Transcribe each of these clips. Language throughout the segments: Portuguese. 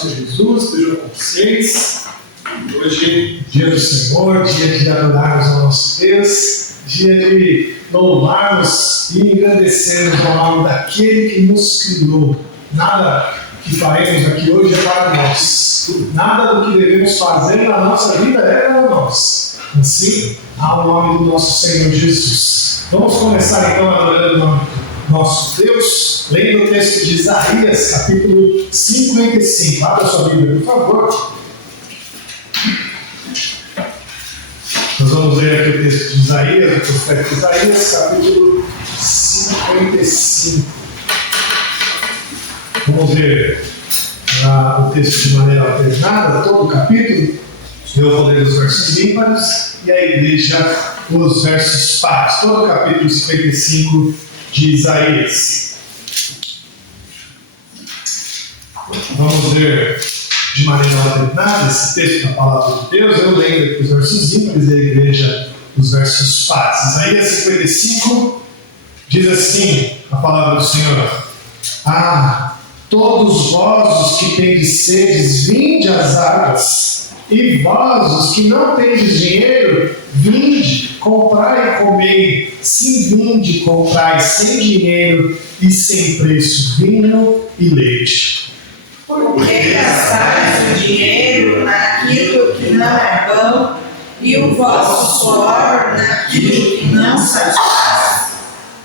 Senhor Jesus esteja com vocês. Hoje, dia do Senhor, dia de adorarmos ao nosso Deus, dia de louvarmos e engrandecermos o nome daquele que nos criou. Nada que faremos aqui hoje é para nós. Nada do que devemos fazer na nossa vida é para nós. Assim, ao nome do nosso Senhor Jesus. Vamos começar então adorando nosso Deus, lendo o texto de Isaías, capítulo 55. Abra sua Bíblia, por favor. Nós vamos ler aqui o texto de Isaías, do profeta Isaías, capítulo 55. Vamos ler o texto de maneira alternada, todo o capítulo. Eu vou ler os versos ímpares e a igreja os versos pares. Todo o capítulo 55 de Isaías. Vamos ler de maneira alternada esse texto da palavra de Deus. Eu leio aqui os versos ímpares e a igreja os versos pares. Isaías 55 diz assim a palavra do Senhor: todos vós os que tendes sedes, vinde às águas, e vós os que não tendes dinheiro, vinde, comprai e comei. Sim, vinde, comprai sem dinheiro e sem preço vinho e leite. Por que gastais o dinheiro naquilo que não é pão, e o vosso suor naquilo que não satisfaz?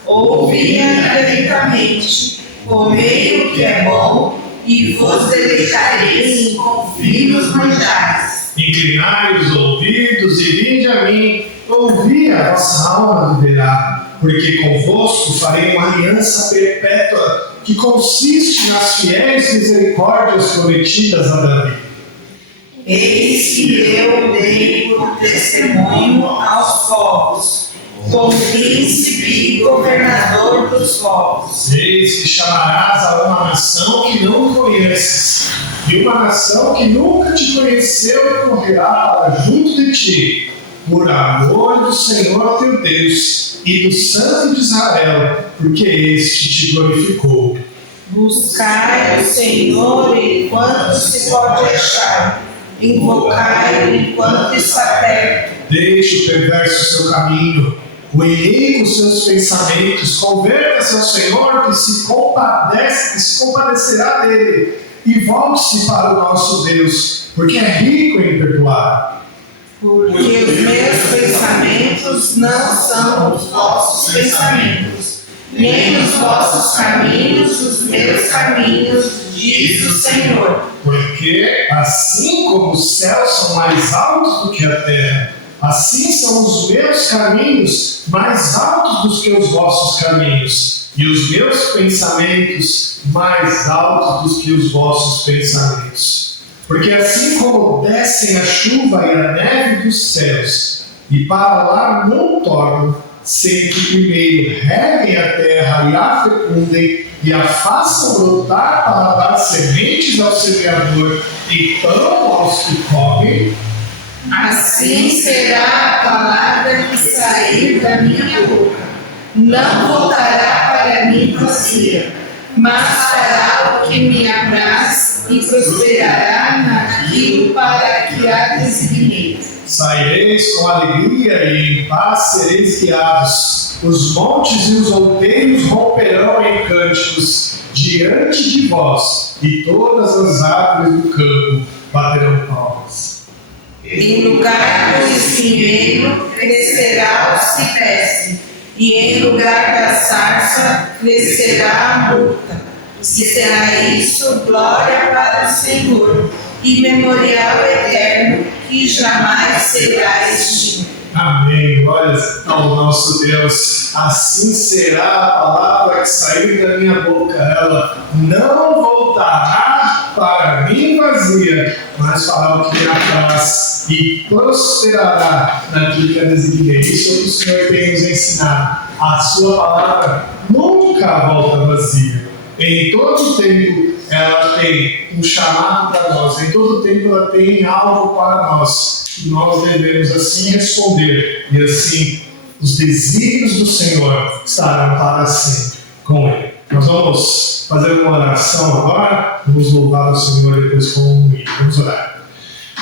Ouvi atentamente, comei o que é bom, e vos deleitareis com finos manjares. Inclinai os ouvidos e vinde a mim, ouvi, a vossa alma viverá, porque convosco farei uma aliança perpétua, que consiste nas fiéis misericórdias prometidas a Davi. Eis que eu dei por testemunho aos povos, como príncipe e governador dos povos. Eis que chamarás a uma nação que não conheces, e uma nação que nunca te conheceu correrá para junto de ti, por amor do Senhor teu Deus e do Santo de Israel, porque este te glorificou. Buscai o Senhor enquanto se pode achar, invocai-o enquanto está perto. Deixe o perverso o seu caminho, o inimigo os seus pensamentos, converta-se ao Senhor, que se compadecerá dele, e volte-se para o nosso Deus, porque é rico em perdoar. Porque os meus pensamentos não são os vossos pensamentos, nem os vossos caminhos os meus caminhos, diz o Senhor. Porque assim como os céus são mais altos do que a terra, assim são os meus caminhos mais altos do que os vossos caminhos, e os meus pensamentos mais altos do que os vossos pensamentos. Porque assim como descem a chuva e a neve dos céus, e para lá não tornam, sem que primeiro reguem a terra e a fecundem, e a façam brotar para dar sementes ao semeador e pão aos que comem, assim será a palavra que sair da minha boca. Não voltará para mim vazia, mas fará o que me apraz e prosperará naquilo para que a designei. Saireis com alegria e em paz sereis guiados. Os montes e os outeiros romperão em cânticos diante de vós, e todas as árvores do campo baterão palmas. Em lugar do espinheiro crescerá o cipreste, e em lugar da sarça crescerá a murta. E será isso glória para o Senhor, e memorial eterno que jamais será extinto. Amém. Glória ao nosso Deus. Assim será a palavra que sair da minha boca. Ela não voltará para mim vazia, mas fará o que me apraz e prosperará naquilo que a designei. Isso é o que o Senhor tem nos ensinado. A sua palavra nunca volta vazia. Em todo tempo ela tem um chamado para nós. Em todo tempo ela tem algo para nós. E nós devemos assim responder. E assim os desígnios do Senhor estarão para sempre com Ele. Nós vamos fazer uma oração agora, vamos louvar o Senhor depois com um hino. Vamos orar.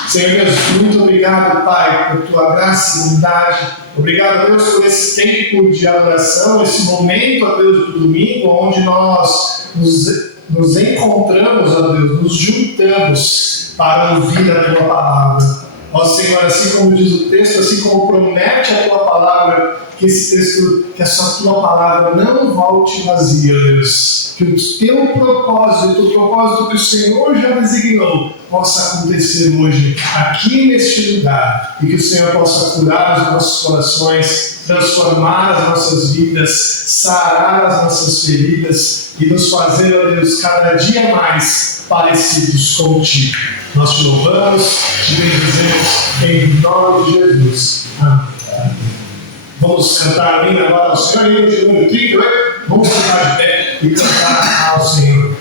Senhor Deus, muito obrigado, Pai, por tua graça e bondade. Obrigado, Deus, por esse tempo de adoração, esse momento, ó Deus, do domingo, onde nós nos encontramos, ó Deus, nos juntamos para ouvir a tua palavra. Ó Senhor, assim como diz o texto, assim como promete a tua palavra, que esse texto, que essa tua palavra não volte vazia, Deus. Que o teu propósito, o propósito que o Senhor já designou, possa acontecer hoje, aqui neste lugar. E que o Senhor possa curar os nossos corações, transformar as nossas vidas, sarar as nossas feridas e nos fazer, ó Deus, cada dia mais parecidos contigo. Nós te louvamos, te bendizemos em nome de Jesus. Amém. Vamos cantar a linha agora ao Senhor, hino de número 38. Vamos cantar de pé e cantar ao Senhor.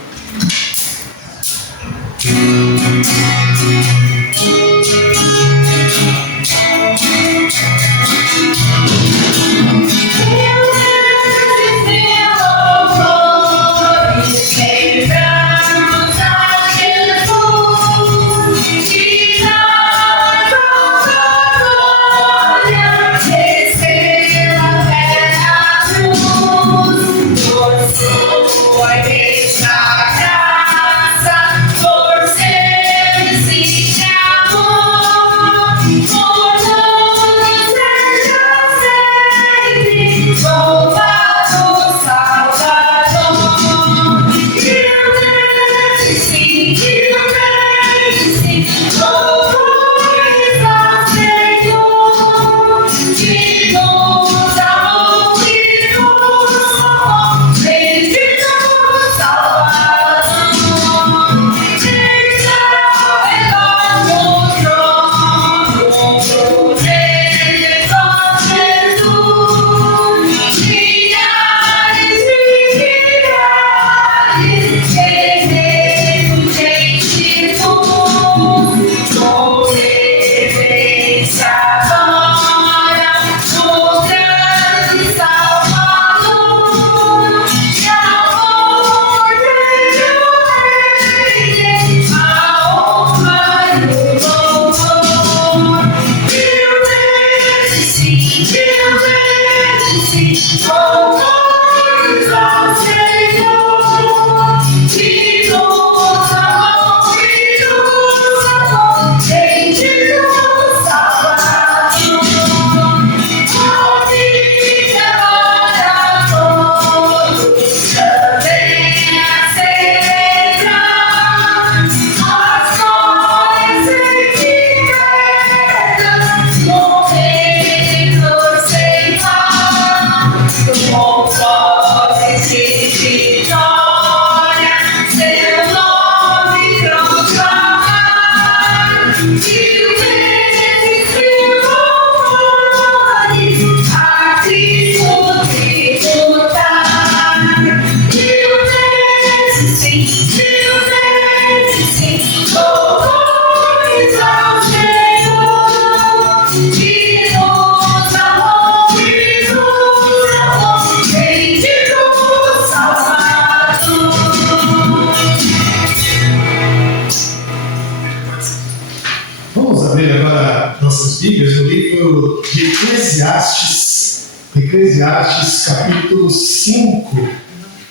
Eclesiastes, capítulo 5,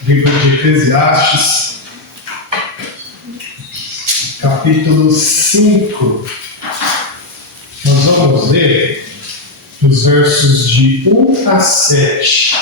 livro de Eclesiastes, capítulo 5. Nós vamos ler os versos de 1 a 7.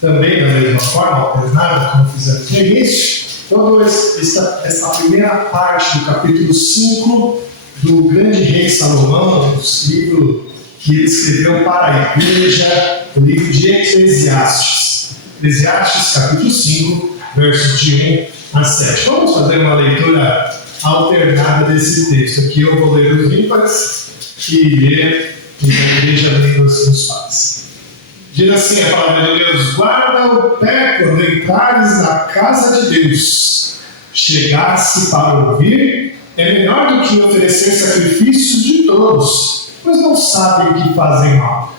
Também da mesma forma, alternada, como fizemos no início, toda essa primeira parte do capítulo 5 do grande rei Salomão, o livro que ele escreveu para a igreja, o livro de Eclesiastes. Eclesiastes, capítulo 5, versos de 1 a 7. Vamos fazer uma leitura alternada desse texto. Aqui eu vou ler os ímpares e ler a igreja lendo assim os pais. Diz assim a palavra de Deus: guarda o pé quando entrares na casa de Deus. Chegar-se para ouvir é melhor do que oferecer sacrifício de todos, pois não sabem que fazem mal.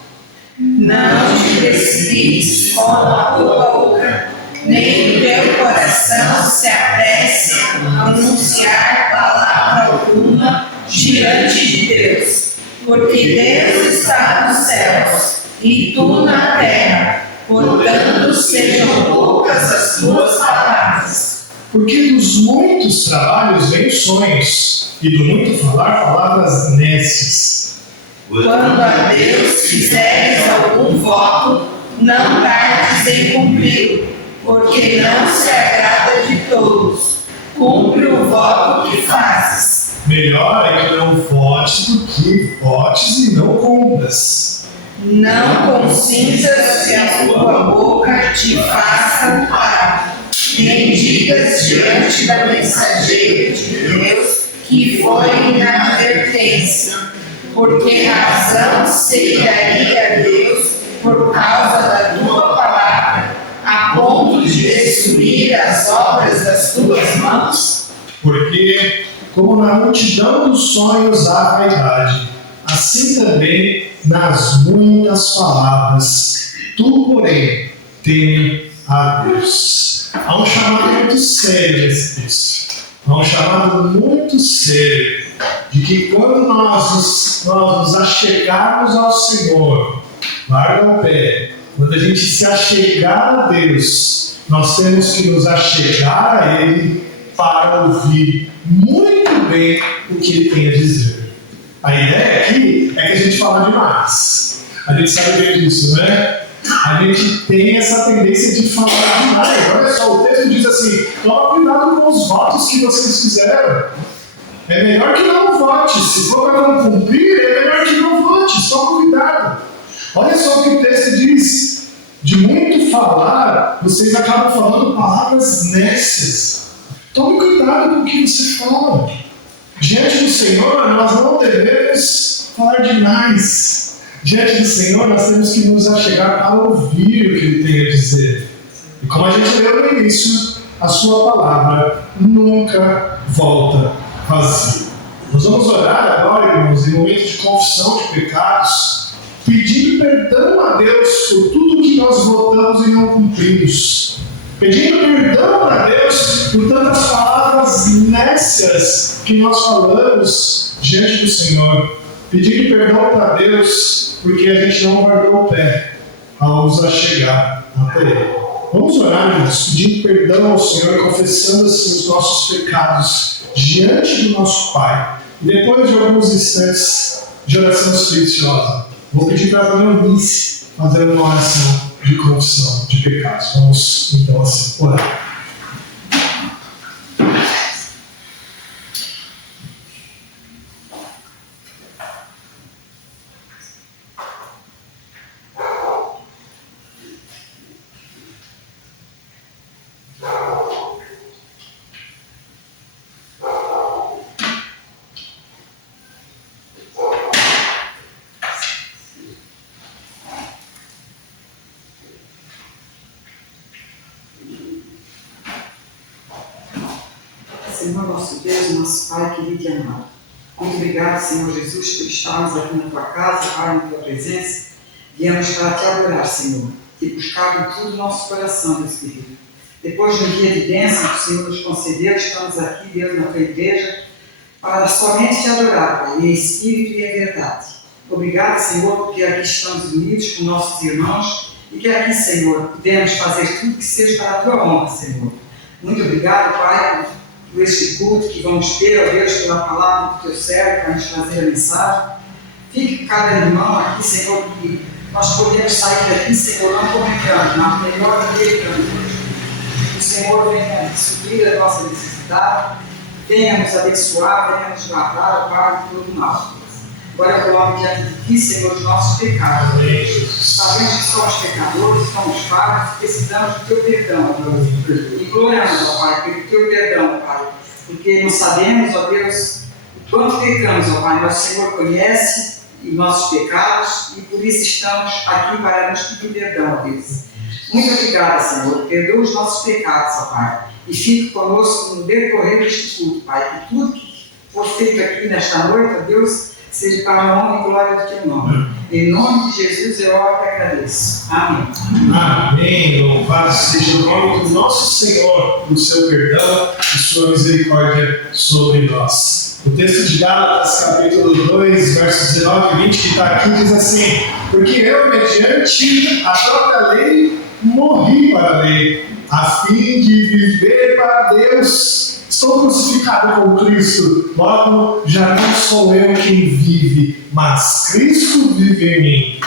Não te precipites com a tua boca, nem o teu coração se apresse a pronunciar palavra alguma diante de Deus. Porque Deus está nos céus e tu na terra, portanto sejam poucas as tuas palavras. Porque dos muitos trabalhos vêm sonhos, e do muito falar, palavras nécias. Quando a Deus fizeres algum voto, não tardes em cumpri-lo, porque não se agrada de todos. Cumpre o voto que fazes. Melhor é que não votes do que votes e não cumpras. Não consintas que a tua boca te faça culpar, nem digas diante da mensageira de Deus que foi inadvertência, porque razão se daria a Deus por causa da tua palavra, a ponto de destruir as obras das tuas mãos? Porque, como na multidão dos sonhos há vaidade, assim também nas muitas palavras. Tu, porém, teme a Deus. Há um chamado muito sério nesse texto. Há um chamado muito sério de que quando nós nos achegarmos ao Senhor, larga o pé, quando a gente se achegar a Deus, nós temos que nos achegar a Ele para ouvir muito bem o que Ele tem a dizer. A ideia aqui é que a gente fala demais. A gente sabe bem disso, né? A gente tem essa tendência de falar demais. Olha só, o texto diz assim: toma cuidado com os votos que vocês fizeram. É melhor que não vote. Se for para não cumprir, é melhor que não vote. Toma cuidado. Olha só o que o texto diz. De muito falar, vocês acabam falando palavras nécias. Tome cuidado com o que você fala. Diante do Senhor, nós não devemos falar demais. Diante do Senhor, nós temos que nos achegar para ouvir o que Ele tem a dizer. E como a gente leu no início, a sua palavra nunca volta vazia. Nós vamos orar agora, irmãos, em momento de confissão de pecados, pedindo perdão a Deus por tudo que nós votamos e não cumprimos. Pedindo perdão a Deus por tantas palavras nécias que nós falamos diante do Senhor. Pedindo perdão para Deus porque a gente não guardou o pé ao nos achegar até Ele. Vamos orar, irmãos, pedindo perdão ao Senhor, confessando assim os nossos pecados diante do nosso Pai. E depois de alguns instantes de oração silenciosa, vou pedir para a dona Eunice fazer uma oração de confissão de pecados. Vamos então assim orar. Senhor nosso Deus, nosso Pai querido e amado. Muito obrigado, Senhor Jesus, por estarmos aqui na tua casa, Pai, na tua presença. Viemos para te adorar, Senhor, e buscar com todo o nosso coração, Deus querido. Depois de um dia de bênção que o Senhor nos concedeu, estamos aqui, Deus, na tua igreja, para somente te adorar, Pai, em espírito e em verdade. Obrigado, Senhor, porque aqui estamos unidos com nossos irmãos e que aqui, Senhor, podemos fazer tudo que seja para a tua honra, Senhor. Muito obrigado, Pai, por este culto que vamos ter, ó Deus, pela palavra do teu servo, para nos trazer a mensagem. Fique com cada irmão aqui, Senhor, que nós podemos sair daqui, Senhor, não como entramos, mas melhor do que entramos. Que o Senhor venha suprir a nossa necessidade, venha nos abençoar, venha nos guardar, Pai, de todo mal. Agora eu coloco diante de ti, Senhor, os nossos pecados. Sabemos que somos pecadores, somos falhos, precisamos do teu perdão, Deus. E gloriamos, ó Pai, pelo teu perdão, Pai. Porque não sabemos, ó Deus, o quanto pecamos, ó Pai. Nosso Senhor conhece os nossos pecados e por isso estamos aqui para nos pedir perdão, ó Deus. Muito obrigada, Senhor. Perdoa os nossos pecados, ó Pai. E fique conosco no decorrer deste culto, Pai. Que tudo que for feito aqui nesta noite, ó Deus, seja para a honra e glória do teu nome. Em nome de Jesus eu oro e agradeço. Amém. Amém. Louvado seja o nome do nosso Senhor, do seu perdão e sua misericórdia sobre nós. O texto de Gálatas, capítulo 2, versos 19 e 20, que está aqui, diz assim: porque eu, mediante a própria lei, morri para a lei, a fim de viver para Deus. Estou crucificado com Cristo, logo já não sou eu quem vive, mas Cristo vive em mim.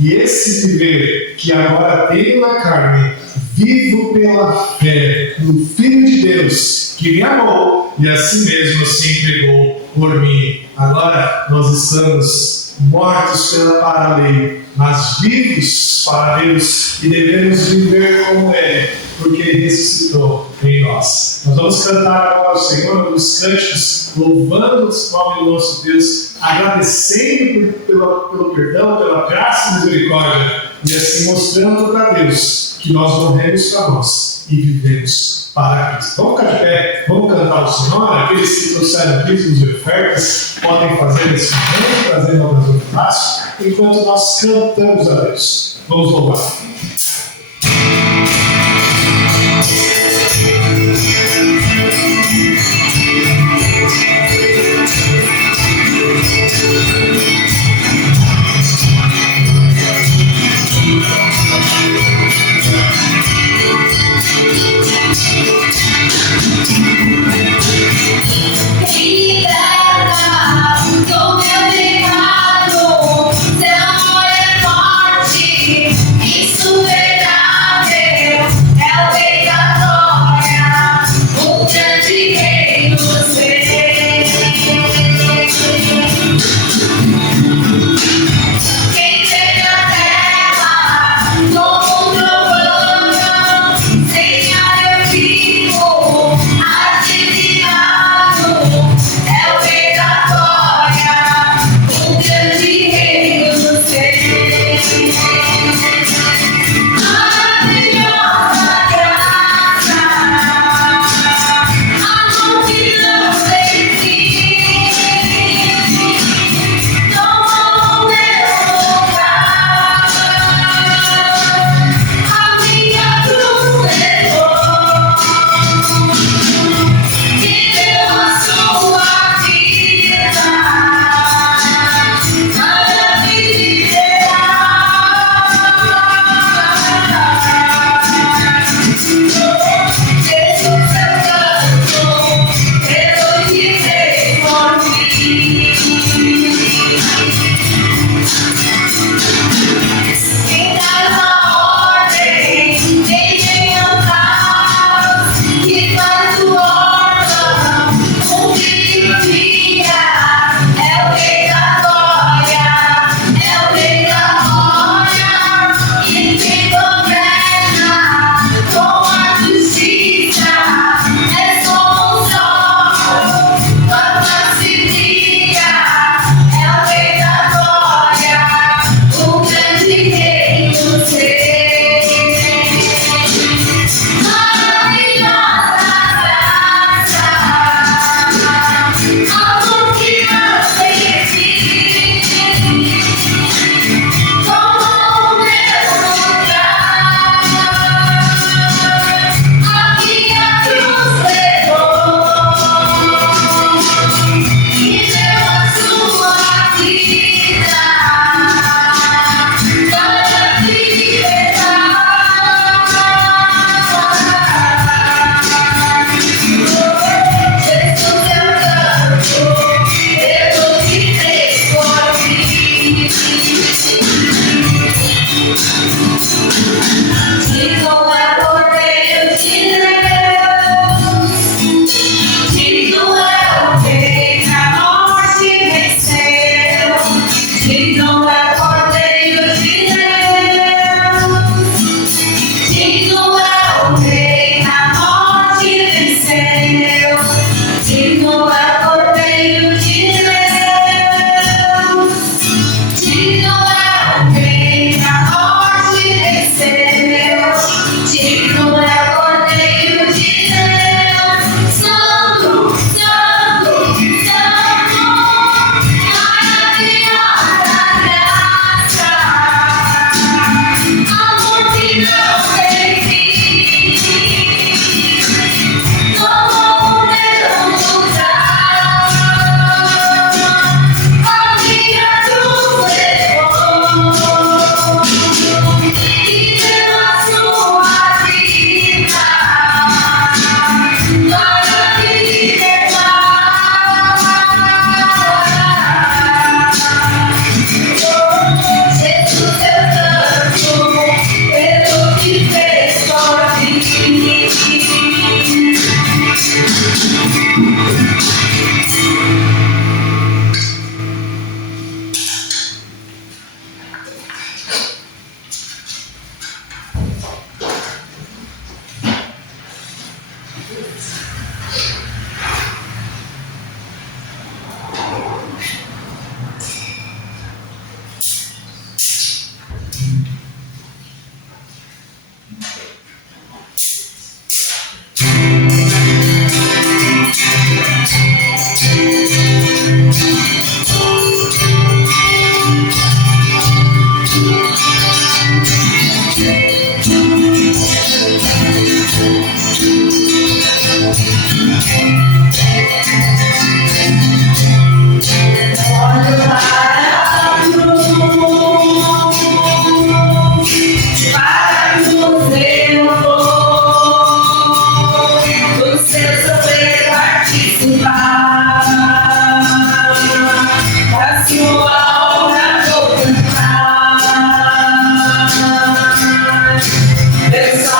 E esse viver que agora tenho na carne, vivo pela fé no Filho de Deus, que me amou e a si mesmo se entregou por mim. Agora nós estamos mortos para a lei, mas vivos para Deus, e devemos viver como Ele, porque Ele ressuscitou em nós. Nós vamos cantar agora ao Senhor alguns cânticos, louvando o nome do nosso Deus, agradecendo pelo perdão, pela graça e misericórdia, e assim mostrando para Deus que nós morremos para nós e vivemos para Cristo. Vamos ficar de pé, vamos cantar ao Senhor. Aqueles que trouxeram dízimos e ofertas podem fazer esse momento, trazendo obras do palácio, enquanto nós cantamos a Deus. Vamos louvar. Do meu pecado, seu amor é forte, isso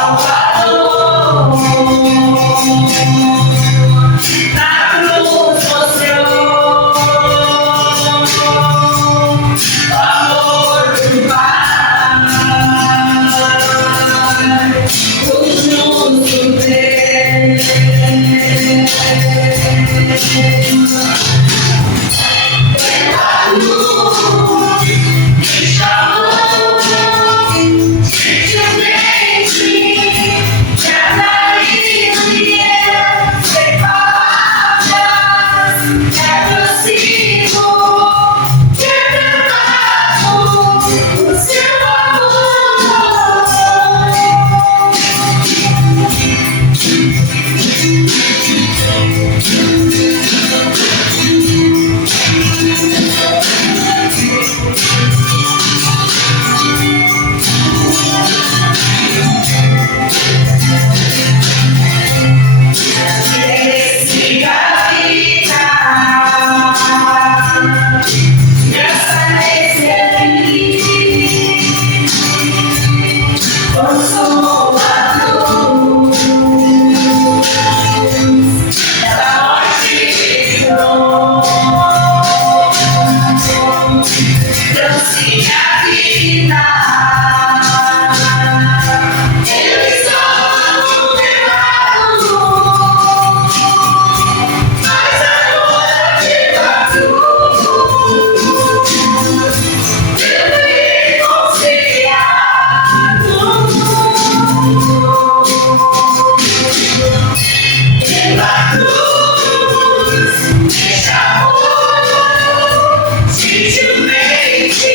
Salvador. Na cruz mostrou o amor do Pai, o justo Deus. Pela luz me chamou, gentilmente me atraiu e eu, sem palavras, me aproximo, quebrantado o seu amor. Esse caminhar nessa excelente consolador da morte trouxe a vida. Ele só condenado, mas agora viva tudo. Ele reconciliado pela cruz me chamou, gentilmente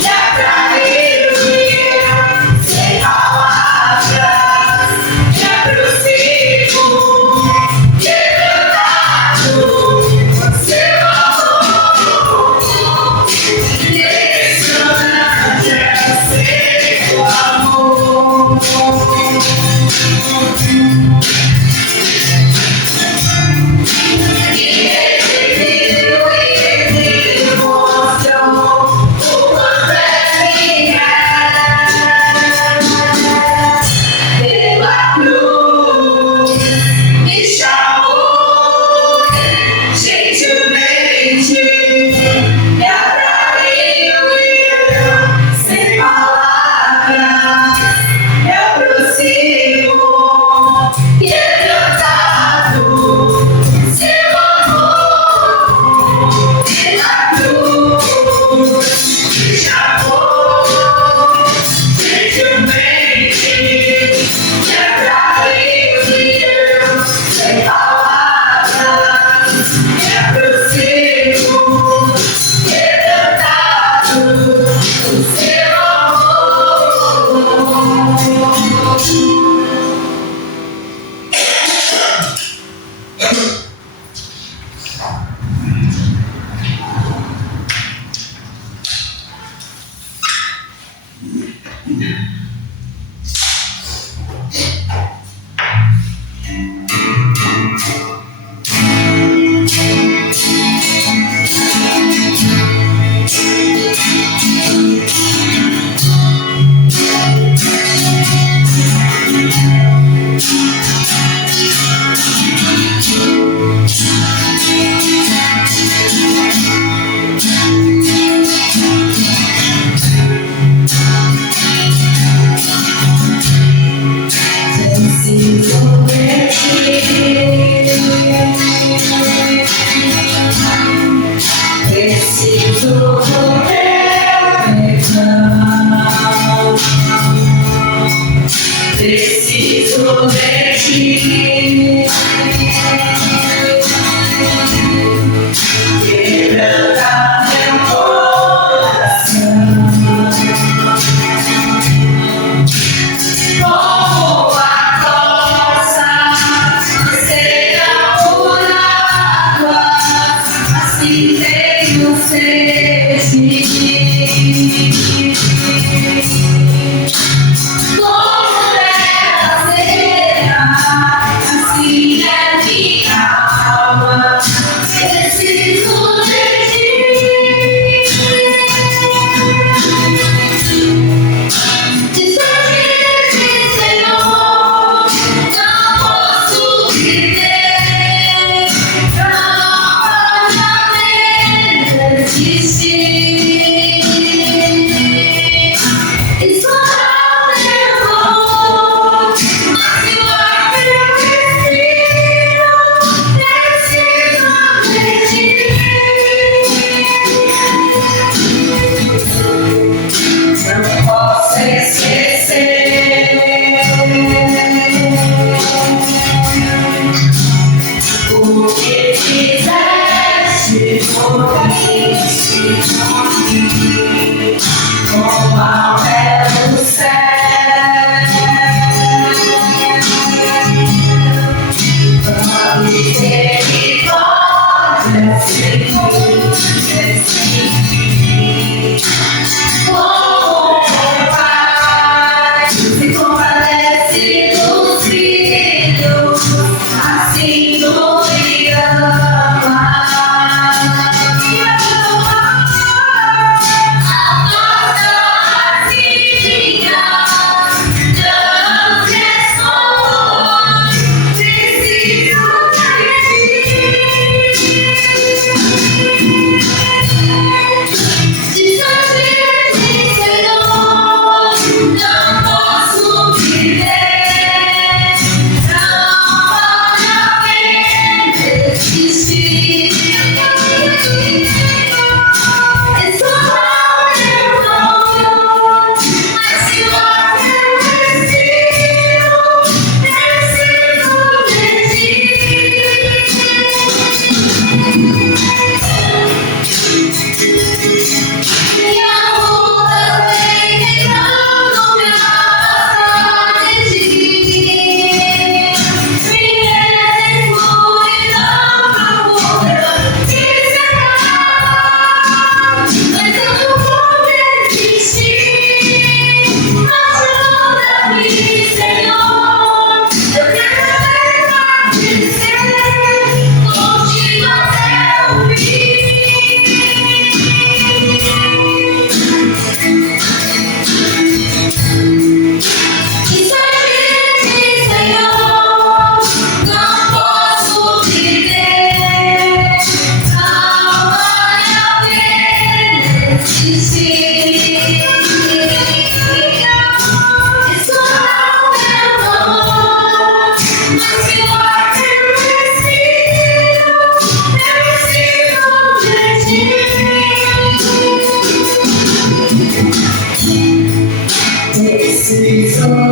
me atraiu e eu, sem palavras, me aproximo, quebrantado o seu amor. Impressionante é o seu amor. Ele mostrou o quanto é pela cruz me chamou, gentilmente me atraiu e eu, sem palavras, me aproximo, quebrantado seu amor. Pela cruz me chamou, gentilmente me atraiu e eu, sem palavras, me aproximo, quebrantado o seu amor.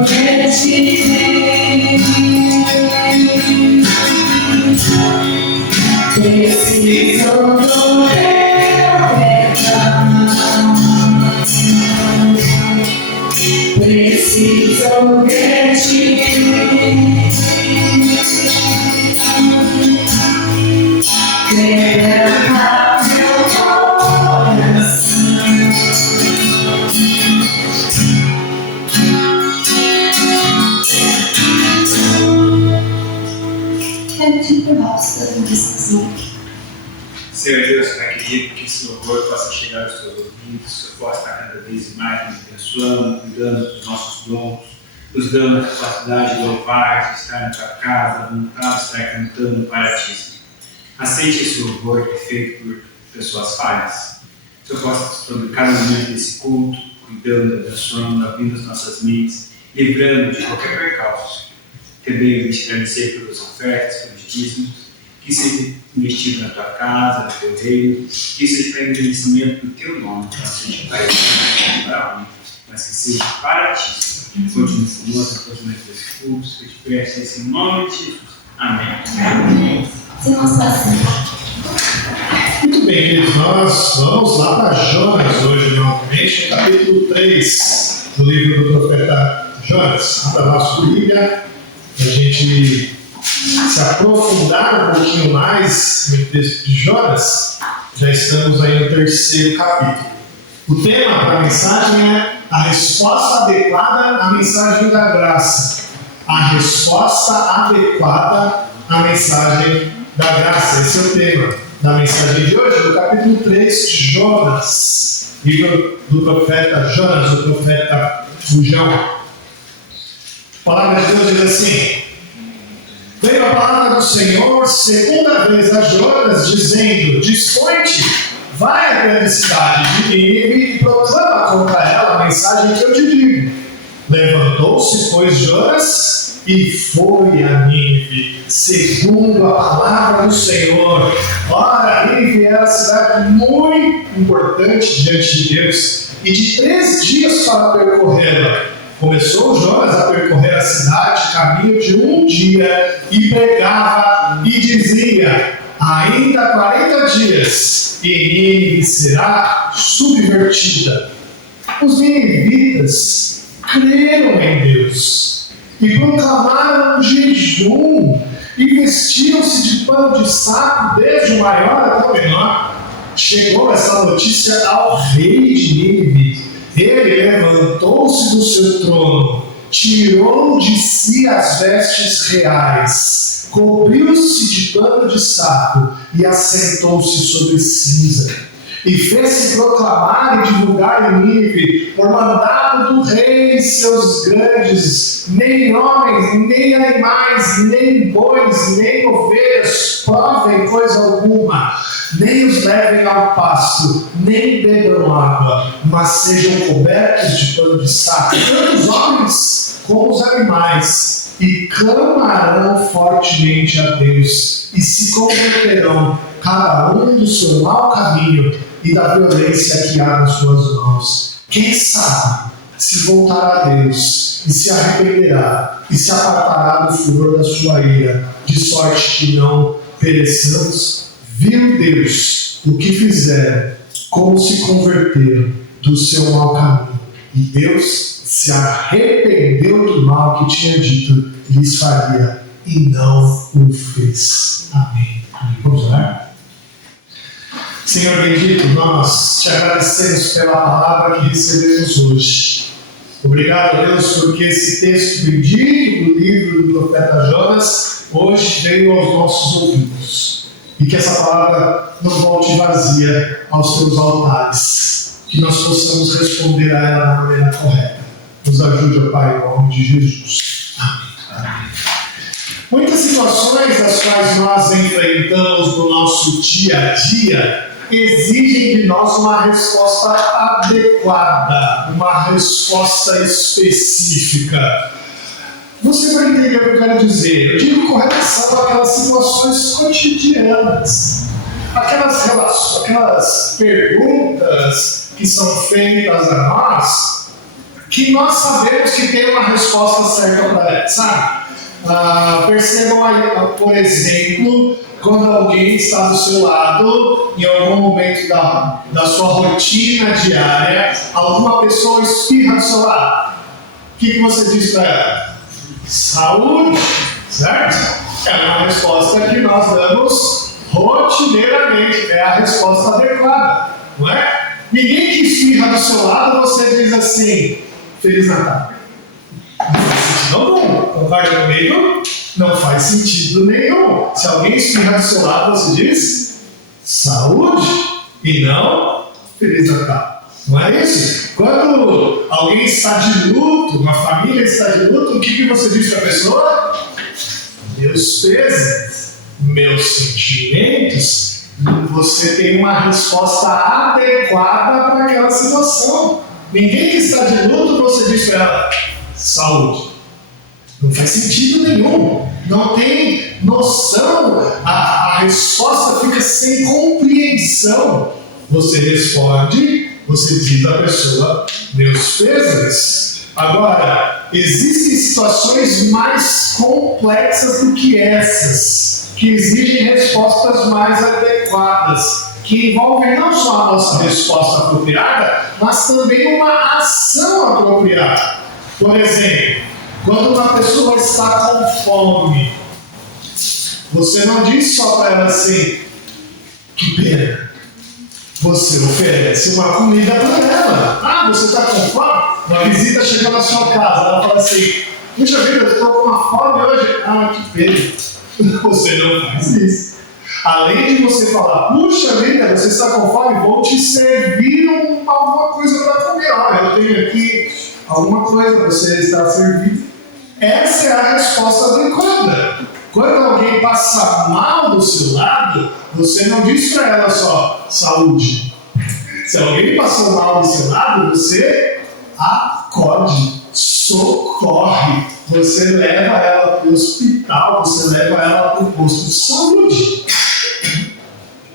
Preciso de ti. Derrama meu coração. Senhor Deus, Pai querido, que esse louvor possa chegar aos teus ouvidos, que o Senhor possa estar cada vez mais nos abençoando, cuidando dos nossos dons, nos dando a capacidade de louvar, de estar na tua casa, vontade de estar cantando para ti, Senhor. Aceite esse louvor que é feito por pessoas falhas. Que o Senhor possa, sobre cada momento desse culto, cuidando, abençoando, abrindo as nossas mentes, livrando de qualquer percalço. Também te agradecer pelas ofertas, pelos dízimos, que seja investido na tua casa, no teu reino, que seja para engrandecimento do teu nome, que não seja para ele, para mim, mas que seja para ti. Continue conosco, continue desse culto, que eu te peço esse nome de Jesus. Amém. Amém. Muito bem, queridos, nós vamos lá para Jonas hoje, novamente, no capítulo 3 do livro do profeta Jonas. Abra a nossa Bíblia, para a gente se aprofundar um pouquinho mais no texto de Jonas. Já estamos aí no 3º capítulo. O tema da mensagem é a resposta adequada à mensagem da graça. A resposta adequada à mensagem da graça. Esse é o tema da mensagem de hoje, do capítulo 3 de Jonas, livro do profeta Jonas, o profeta Fujão. A palavra de Deus diz assim: veio a palavra do Senhor segunda vez a Jonas, dizendo: dispõe-te, vai à grande cidade de Nínive e proclama contra ela a mensagem que eu te digo. Levantou-se, pois, Jonas e foi a Nínive, segundo a palavra do Senhor. Ora, Nínive era uma cidade muito importante diante de Deus, e de 3 dias para percorrê-la. Começou Jonas a percorrer a cidade, caminho de 1 dia, e pregava e dizia: ainda 40 dias, e Nínive será subvertida. Os ninivitas creram em Deus e proclamaram um jejum e vestiram-se de pano de saco, desde o maior até o menor. Chegou essa notícia ao rei de Nínive. Ele levantou-se do seu trono, tirou de si as vestes reais, cobriu-se de pano de saco e assentou-se sobre cinza. E fez-se proclamar e divulgar em Nínive, por mandado do rei e seus grandes: nem homens, nem animais, nem bois, nem ovelhas provem coisa alguma, nem os levem ao pasto, nem bebam água, mas sejam cobertos de pano de saco, tanto os homens como os animais, e clamarão fortemente a Deus, e se converterão, cada um do seu mau caminho e da violência que há nas suas mãos. Quem sabe se voltará a Deus e se arrependerá e se apartará do furor da sua ira, de sorte que não pereçamos. Viu Deus o que fizeram, como se converteram do seu mau caminho, e Deus se arrependeu do mal que tinha dito lhes faria, e não o fez. Amém. Vamos orar? Senhor bendito, nós te agradecemos pela palavra que recebemos hoje. Obrigado, Deus, porque esse texto bendito do livro do profeta Jonas hoje veio aos nossos ouvidos. E que essa palavra não volte vazia aos teus altares. Que nós possamos responder a ela da maneira correta. Nos ajude, ó Pai, em nome de Jesus. Amém. Amém. Muitas situações das quais nós enfrentamos no nosso dia a dia exigem de nós uma resposta adequada, uma resposta específica. Você vai entender o que eu quero dizer. Eu digo com relação àquelas situações cotidianas, aquelas perguntas que são feitas a nós que nós sabemos que tem uma resposta certa para ela, sabe? Percebam aí, por exemplo, quando alguém está do seu lado, em algum momento da sua rotina diária, alguma pessoa espirra do seu lado. O que você diz para ela? Saúde, certo? É uma resposta que nós damos rotineiramente, é a resposta adequada, não é? Ninguém que espirra do seu lado, você diz assim, Feliz Natal. Não faz sentido algum, concorda comigo? Não faz sentido nenhum. Se alguém espirra do seu lado, você diz saúde e não Feliz Natal. Não é isso? Quando alguém está de luto, uma família está de luto, o que você diz para a pessoa? Meus pesos, meus sentimentos. Você tem uma resposta adequada para aquela situação. Ninguém que está de luto, você diz para ela, saúde. Não faz sentido nenhum. Não tem noção. A resposta fica sem compreensão. Você responde, você diz à pessoa, meus pêsames. Agora, existem situações mais complexas do que essas, que exigem respostas mais adequadas, que envolvem não só a nossa resposta apropriada, mas também uma ação apropriada. Por exemplo, quando uma pessoa está com fome, você não diz só para ela assim, que pena. Você oferece uma comida para ela. Você está com fome? Uma visita chegou na sua casa, ela fala assim, puxa vida, eu estou com uma fome hoje. Que pena. Você não faz isso. Além de você falar, puxa vida, você está com fome, vou te servir alguma coisa para comer. Eu tenho aqui alguma coisa, você está servindo. Essa é a resposta adequada. Quando alguém passa mal do seu lado, você não diz para ela só saúde. Se alguém passou mal do seu lado, você acode, socorre. Você leva ela para o hospital, você leva ela para o posto de saúde.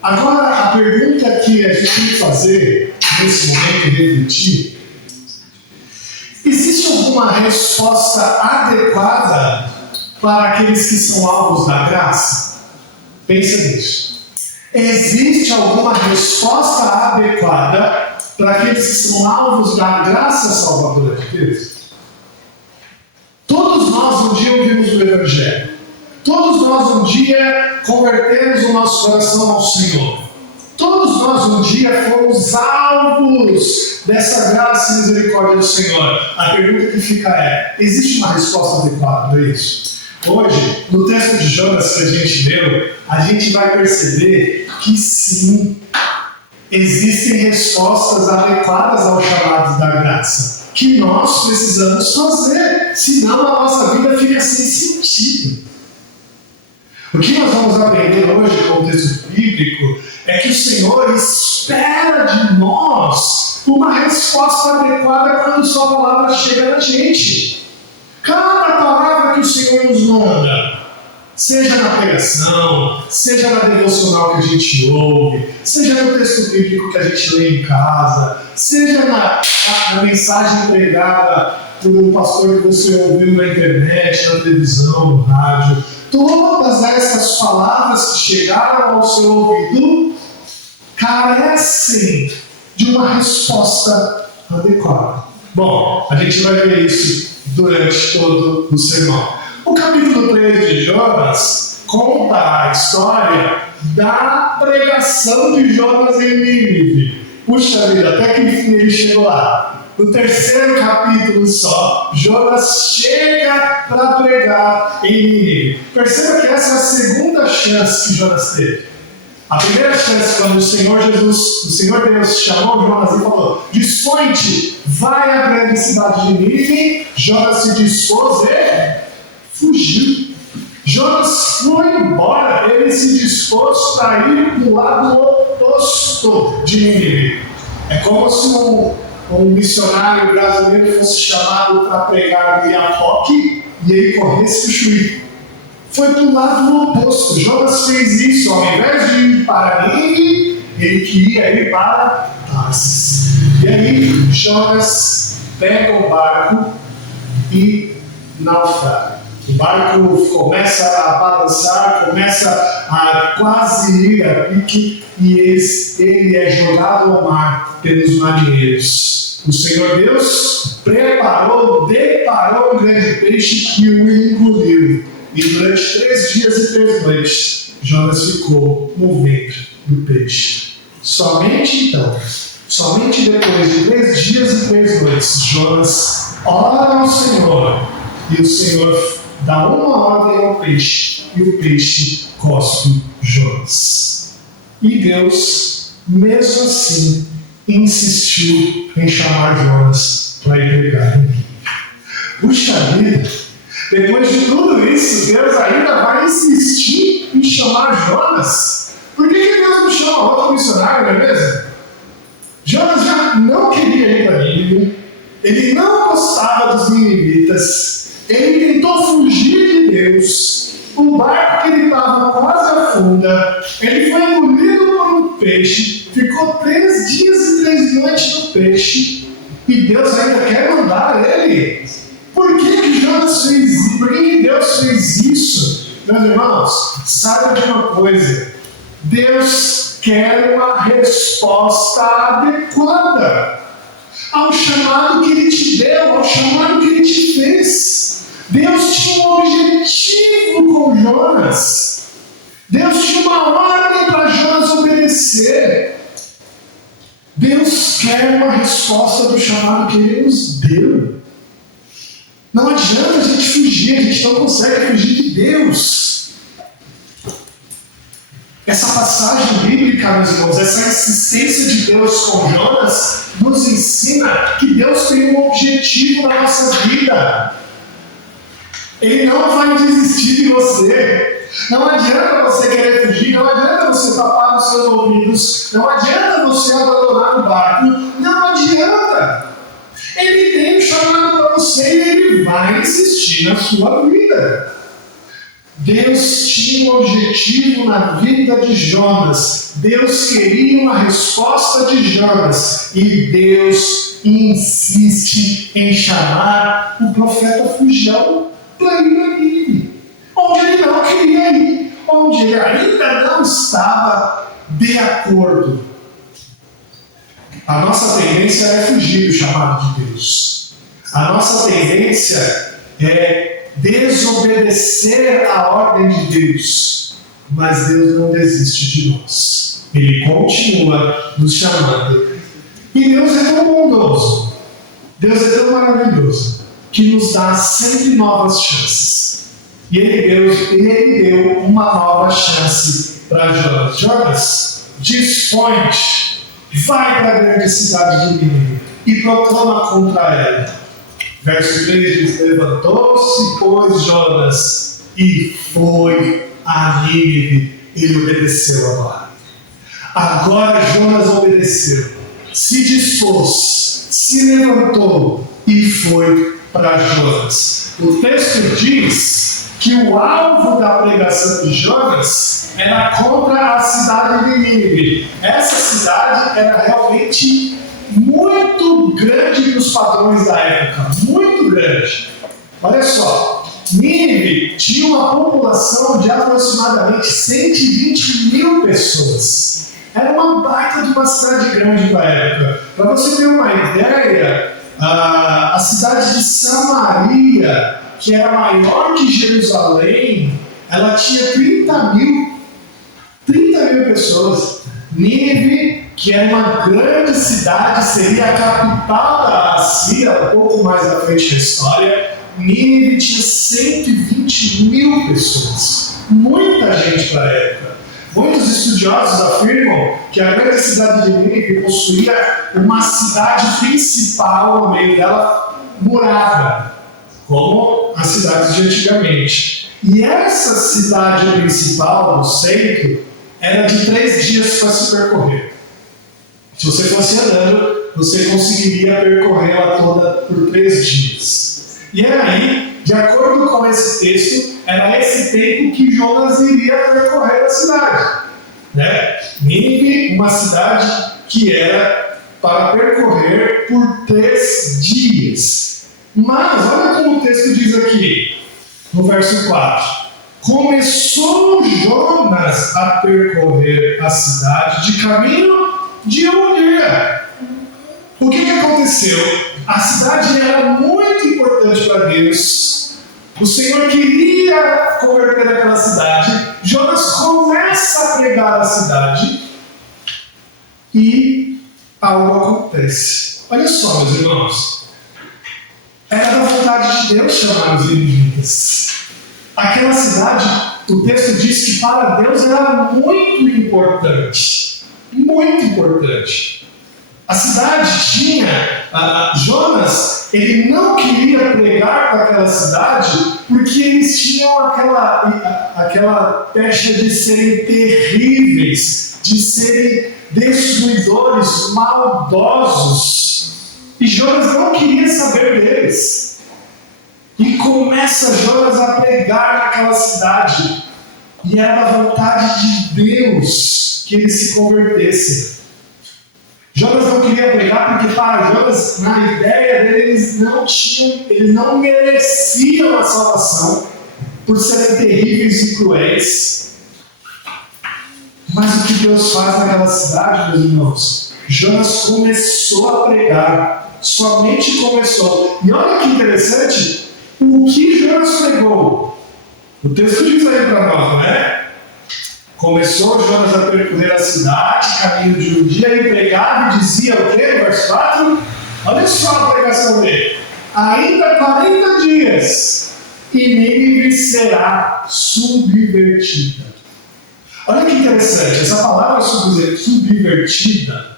Agora, a pergunta que a gente tem que fazer nesse momento e refletir: existe alguma resposta adequada para aqueles que são alvos da graça? Pensa nisso. Existe alguma resposta adequada para aqueles que são alvos da graça salvadora de Deus? Todos nós um dia ouvimos o Evangelho. Todos nós um dia convertemos o nosso coração ao Senhor. Todos nós um dia fomos alvos dessa graça e misericórdia do Senhor. A pergunta que fica é, existe uma resposta adequada para isso? Hoje, no texto de Jonas que a gente leu, a gente vai perceber que sim, existem respostas adequadas ao chamado da graça, que nós precisamos fazer, senão a nossa vida fica sem sentido. O que nós vamos aprender hoje com o texto bíblico é que o Senhor espera de nós uma resposta adequada quando sua palavra chega na gente. Cada palavra que o Senhor nos manda, seja na pregação, seja na devocional que a gente ouve, seja no texto bíblico que a gente lê em casa, seja na mensagem pregada por um pastor que você ouviu na internet, na televisão, no rádio, todas essas palavras que chegaram ao seu ouvido carecem de uma resposta adequada. Bom, a gente vai ver isso durante todo o sermão. O capítulo 3 de Jonas conta a história da pregação de Jonas em Nínive. Puxa vida, até que enfim ele chegou lá. No terceiro capítulo só, Jonas chega para pregar em Nínive. Perceba que essa é a segunda chance que Jonas teve. A primeira chance, quando o Senhor Deus chamou Jonas e falou, dispõe-te, vai à grande cidade de Nínive. Jonas se dispôs e fugiu. Jonas foi embora, ele se dispôs para ir para o lado oposto de Nínive. É como se um missionário brasileiro fosse chamado para pregar em Iapoque e ele corresse para o Chuí. Foi do lado oposto. Jonas fez isso, ao invés de ir para Nínive, ele queria ir para Tarsis. E aí Jonas pega o barco e naufraga. O barco começa a balançar, começa a quase ir a pique e ele é jogado ao mar pelos marinheiros. O Senhor Deus deparou um grande peixe que o engoliu. E durante 3 dias e 3 noites, Jonas ficou no ventre do peixe. Somente depois de 3 dias e 3 noites, Jonas ora ao Senhor. E o Senhor dá uma ordem ao peixe. E o peixe cospe Jonas. E Deus, mesmo assim, insistiu em chamar Jonas para ir pregar em Nínive. Puxa vida! Depois de tudo isso, Deus ainda vai insistir em chamar Jonas? Por que Deus não chama outro missionário, não é mesmo? Jonas já não queria ir para Nínive, ele não gostava dos ninivitas, ele tentou fugir de Deus, o barco que ele estava quase afunda, ele foi engolido por um peixe, ficou 3 dias e 3 noites no peixe, e Deus ainda quer mandar ele. Por que Jonas fez isso? Por que Deus fez isso? Meus irmãos, saiba de uma coisa: Deus quer uma resposta adequada ao chamado que Ele te deu, ao chamado que Ele te fez. Deus tinha um objetivo com Jonas. Deus tinha uma ordem para Jonas obedecer. Deus quer uma resposta do chamado que Ele nos deu. Não adianta a gente fugir, a gente não consegue fugir de Deus. Essa passagem bíblica, meus irmãos, essa insistência de Deus com Jonas, nos ensina que Deus tem um objetivo na nossa vida. Ele não vai desistir de você. Não adianta você querer fugir, não adianta você tapar os seus ouvidos, não adianta você abandonar o barco, não adianta. Ele tem um chamado para você e Ele vai insistir na sua vida. Deus tinha um objetivo na vida de Jonas. Deus queria uma resposta de Jonas. E Deus insiste em chamar o profeta Fujão para ir a Nínive, onde ele não queria ir, onde ele ainda não estava de acordo. A nossa tendência é fugir do chamado de Deus. A nossa tendência é desobedecer a ordem de Deus. Mas Deus não desiste de nós. Ele continua nos chamando. E Deus é tão bondoso, Deus é tão maravilhoso, que nos dá sempre novas chances. E Ele deu uma nova chance para Jonas. Jonas, dispõe-te, vai para a grande cidade de Nínive e proclama contra ela. Verso 3 diz: levantou-se, pois, Jonas e foi a Nínive. Ele obedeceu agora. Agora Jonas obedeceu, se dispôs, se levantou e foi para Jonas. O texto diz que o alvo da pregação de Jonas era contra a cidade de Nínive. Essa cidade era realmente muito grande nos padrões da época, muito grande. Olha só, Nínive tinha uma população de aproximadamente 120 mil pessoas. Era uma baita de uma cidade grande para a época. Para você ter uma ideia, a cidade de Samaria, que era maior que Jerusalém, ela tinha 30 mil pessoas. Nínive, que era uma grande cidade, seria a capital da Assíria, um pouco mais à frente da história. Nínive tinha 120 mil pessoas. Muita gente para a época. Muitos estudiosos afirmam que a grande cidade de Nínive possuía uma cidade principal no meio dela, murada, como as cidades de antigamente. E essa cidade principal, no centro, era de 3 dias para se percorrer. Se você fosse andando, você conseguiria percorrê-la toda por 3 dias. E aí, de acordo com esse texto, era esse tempo que Jonas iria percorrer a cidade. Nínive, uma cidade que era para percorrer por 3 dias. Mas, olha como o texto diz aqui, no verso 4. Começou Jonas a percorrer a cidade de caminho de um dia. O que aconteceu? A cidade era muito importante para Deus. O Senhor queria converter aquela cidade. Jonas começa a pregar a cidade e algo acontece. Olha só, meus irmãos. Era da vontade de Deus chamar os ninivitas. Aquela cidade, o texto diz que para Deus era muito importante. Muito importante. A cidade tinha, Jonas, ele não queria pregar para aquela cidade porque eles tinham aquela pecha de serem terríveis, de serem destruidores, maldosos. E Jonas não queria saber deles. E começa Jonas a pregar naquela cidade. E era a vontade de Deus que eles se convertessem. Jonas não queria pregar porque para Jonas, na ideia dele, eles não mereciam a salvação por serem terríveis e cruéis. Mas o que Deus faz naquela cidade, meus irmãos? Jonas começou a pregar. Somente começou. E olha que interessante. O que Jonas pregou? O texto diz aí para nós, não é? Começou Jonas a percorrer a cidade, caminho de um dia, e pregava e dizia o quê? Verso 4. Olha só a pregação dele. Ainda 40 dias e Nínive será subvertida. Olha que interessante. Essa palavra subvertida,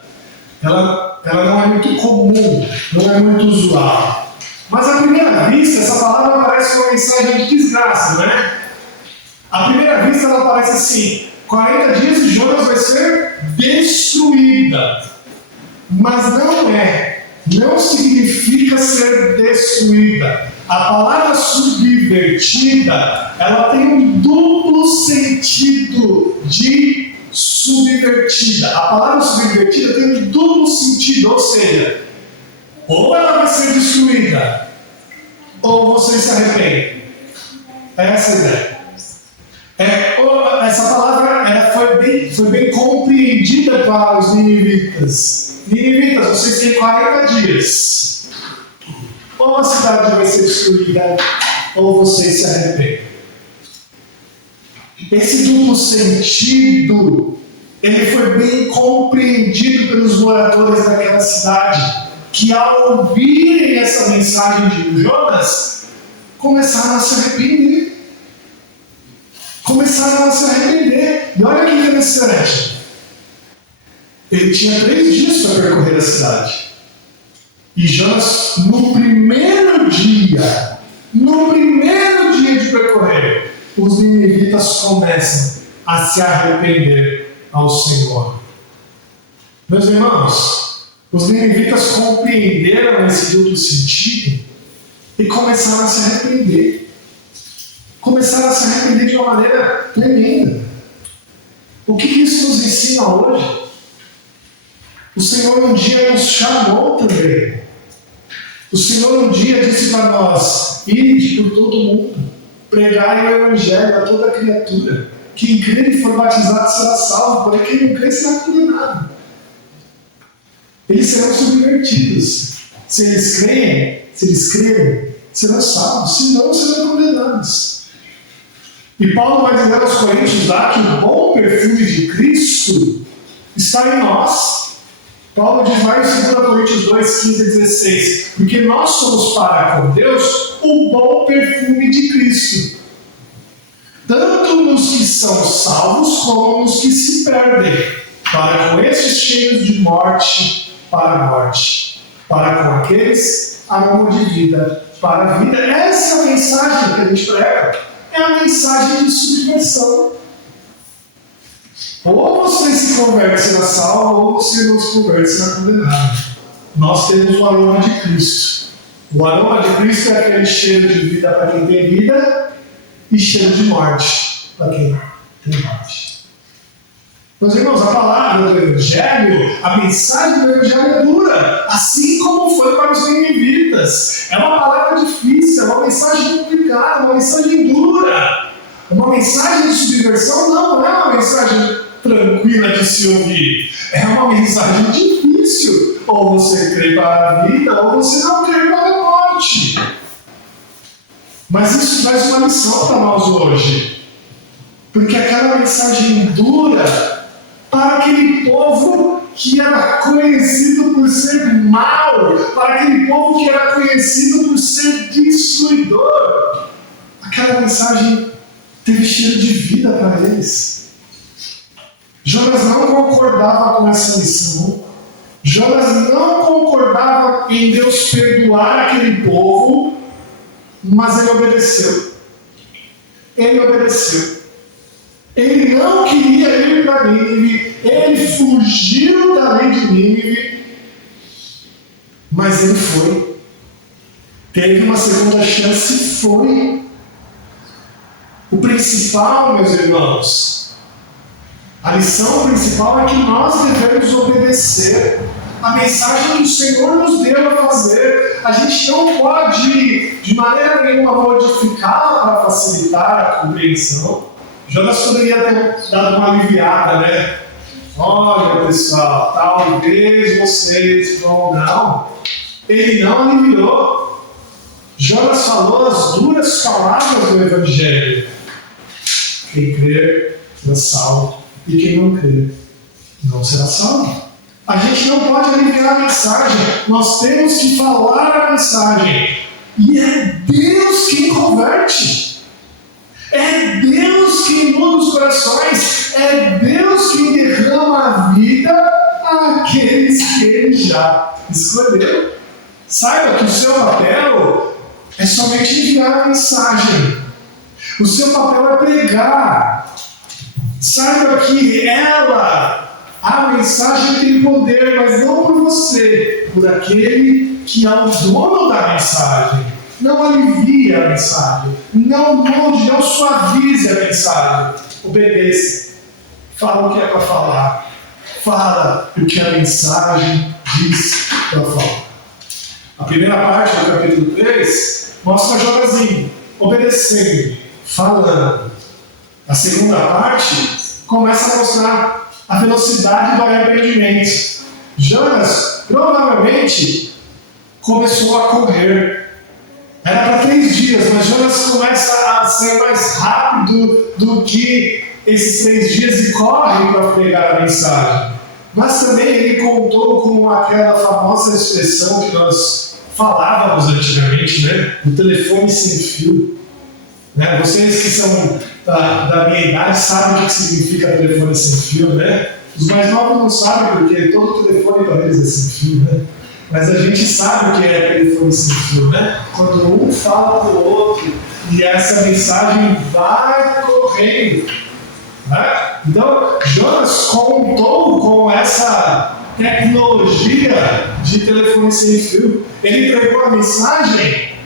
ela não é muito comum, não é muito usual. Mas à primeira vista, essa palavra parece uma mensagem de desgraça, não é? À primeira vista, ela parece assim: 40 dias e Jonas vai ser destruída. Mas não é. Não significa ser destruída. A palavra subvertida, ela tem um duplo sentido de subvertida. A palavra subvertida tem um duplo sentido, ou seja, ou ela vai ser destruída, ou você se arrepende. Essa é a ideia. Essa palavra foi bem compreendida para os ninivitas. Ninivitas, vocês têm 40 dias. Ou a cidade vai ser destruída, ou vocês se arrependem. Esse duplo sentido, ele foi bem compreendido pelos moradores daquela cidade, que ao ouvirem essa mensagem de Jonas, começaram a se arrepender. E olha que interessante. Ele tinha 3 dias para percorrer a cidade. E Jonas, no primeiro dia de percorrer, os ninivitas começam a se arrepender ao Senhor. Meus irmãos, os ninivitas compreenderam esse duplo sentido e começaram a se arrepender. Começaram a se arrepender de uma maneira tremenda. O que isso nos ensina hoje? O Senhor um dia nos chamou também. O Senhor um dia disse para nós: ide por todo mundo, pregai o Evangelho a toda criatura. Quem crê e for batizado será salvo, porém quem não crê será condenado. Eles serão subvertidos. Se eles crerem, serão salvos, se não, serão condenados. E Paulo vai dizer aos Coríntios lá que o bom perfume de Cristo está em nós. Paulo diz lá em 2 Coríntios 2, 15 e 16: porque nós somos para com Deus o bom perfume de Cristo, tanto nos que são salvos como nos que se perdem. Para com estes cheios de morte, para a morte. Para com aqueles, amor de vida, para a vida. Essa é a mensagem que a gente prega. É a mensagem de subversão. Ou você se converte e será salvo, ou você não se converte e será condenado. Nós temos o aroma de Cristo. O aroma de Cristo é aquele cheiro de vida para quem tem vida e cheiro de morte para quem tem morte. Meus irmãos, a palavra do Evangelho, a mensagem do Evangelho é dura, assim como foi para os ninivitas. É uma palavra difícil, é uma mensagem complicada, uma mensagem dura. Uma mensagem de subversão não é uma mensagem tranquila de se ouvir. É uma mensagem difícil. Ou você crê para a vida, ou você não crê para a morte. Mas isso traz uma lição para nós hoje. Porque aquela mensagem dura para aquele povo que era conhecido por ser mau, para aquele povo que era conhecido por ser destruidor. Aquela mensagem teve cheiro de vida para eles. Jonas não concordava com essa lição. Jonas não concordava em Deus perdoar aquele povo, mas ele obedeceu. Ele obedeceu. Ele não queria ir para Nínive, ele fugiu da lei de Nínive, mas ele foi. Teve uma segunda chance e foi. O principal, meus irmãos, a lição principal é que nós devemos obedecer a mensagem que o Senhor nos deu a fazer. A gente não pode, de maneira nenhuma, modificá-la para facilitar a compreensão. Jonas poderia ter dado uma aliviada, né? Olha, pessoal, talvez vocês vão. Não. Ele não aliviou. Jonas falou as duras palavras do Evangelho. Quem crer será salvo, e quem não crer não será salvo. A gente não pode aliviar a mensagem, nós temos que falar a mensagem. E é Deus quem converte. É Deus quem muda os corações. É Deus quem derrama a vida àqueles que Ele já escolheu. Saiba que o seu papel é somente enviar a mensagem. O seu papel é pregar. Saiba que a mensagem tem poder, mas não por você, por aquele que é o dono da mensagem. Não alivie a mensagem, não mude, não suavize a mensagem. Obedeça. Fala o que é para falar. Fala o que a mensagem diz para falar. A primeira parte do capítulo 3 mostra Jonazinho obedecendo, falando. A segunda parte começa a mostrar a velocidade do arrependimento. Jonas provavelmente começou a correr. Era para 3 dias, mas Jonas começa a ser mais rápido do que esses 3 dias e corre para pregar a mensagem. Mas também ele contou com aquela famosa expressão que nós falávamos antigamente, né? O telefone sem fio. Né? Vocês que são da minha idade sabem o que significa telefone sem fio, né? Os mais novos não sabem, porque todo telefone para eles é sem fio, né? Mas a gente sabe o que é telefone sem fio, né? Quando um fala para o outro e essa mensagem vai correndo. Né? Então, Jonas contou com essa tecnologia de telefone sem fio. Ele pregou a mensagem.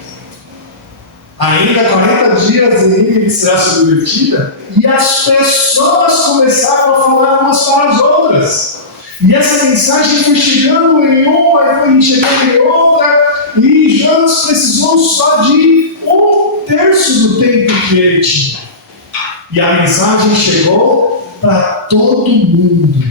Ainda 40 dias Nínive será subvertida, e as pessoas começaram a falar umas para as outras. E essa mensagem foi chegando em uma, foi chegando em outra, e Jonas precisou só de 1/3 do tempo que ele tinha. E a mensagem chegou para todo mundo.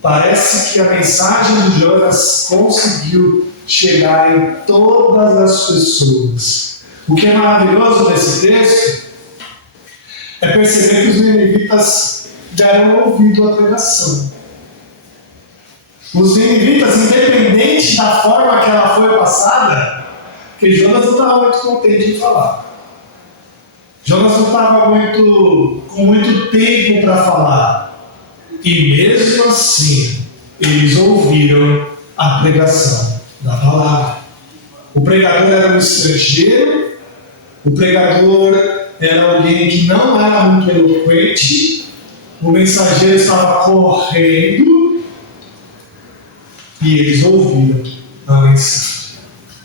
Parece que a mensagem de Jonas conseguiu chegar em todas as pessoas. O que é maravilhoso nesse texto é perceber que os ninivitas deram ouvido à pregação. Os ninivitas, independente da forma que ela foi passada, porque Jonas não estava muito contente em falar. Jonas não estava com muito tempo para falar. E mesmo assim, eles ouviram a pregação da palavra. O pregador era um estrangeiro. O pregador era alguém que não era muito eloquente. O mensageiro estava correndo e eles ouviram a mensagem.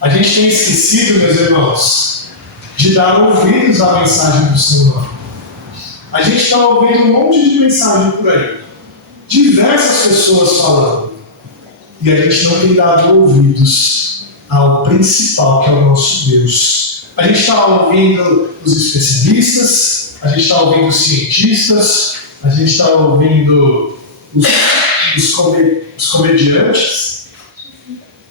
A gente tem esquecido, meus irmãos, de dar ouvidos à mensagem do Senhor. A gente está ouvindo um monte de mensagem por aí. diversas pessoas falando. E a gente não tem dado ouvidos ao principal, que é o nosso Deus. A gente está ouvindo os especialistas, a gente está ouvindo os cientistas, a gente está ouvindo os comediantes,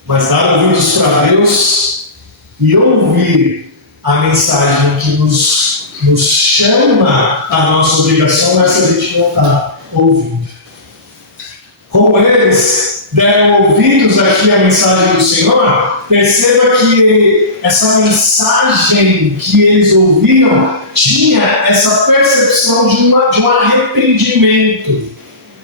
mas dar ouvidos para Deus e ouvir a mensagem que nos chama a nossa obrigação, mas se a gente não está ouvindo. Como eles deram ouvidos aqui à mensagem do Senhor, perceba que essa mensagem que eles ouviram tinha essa percepção de um arrependimento.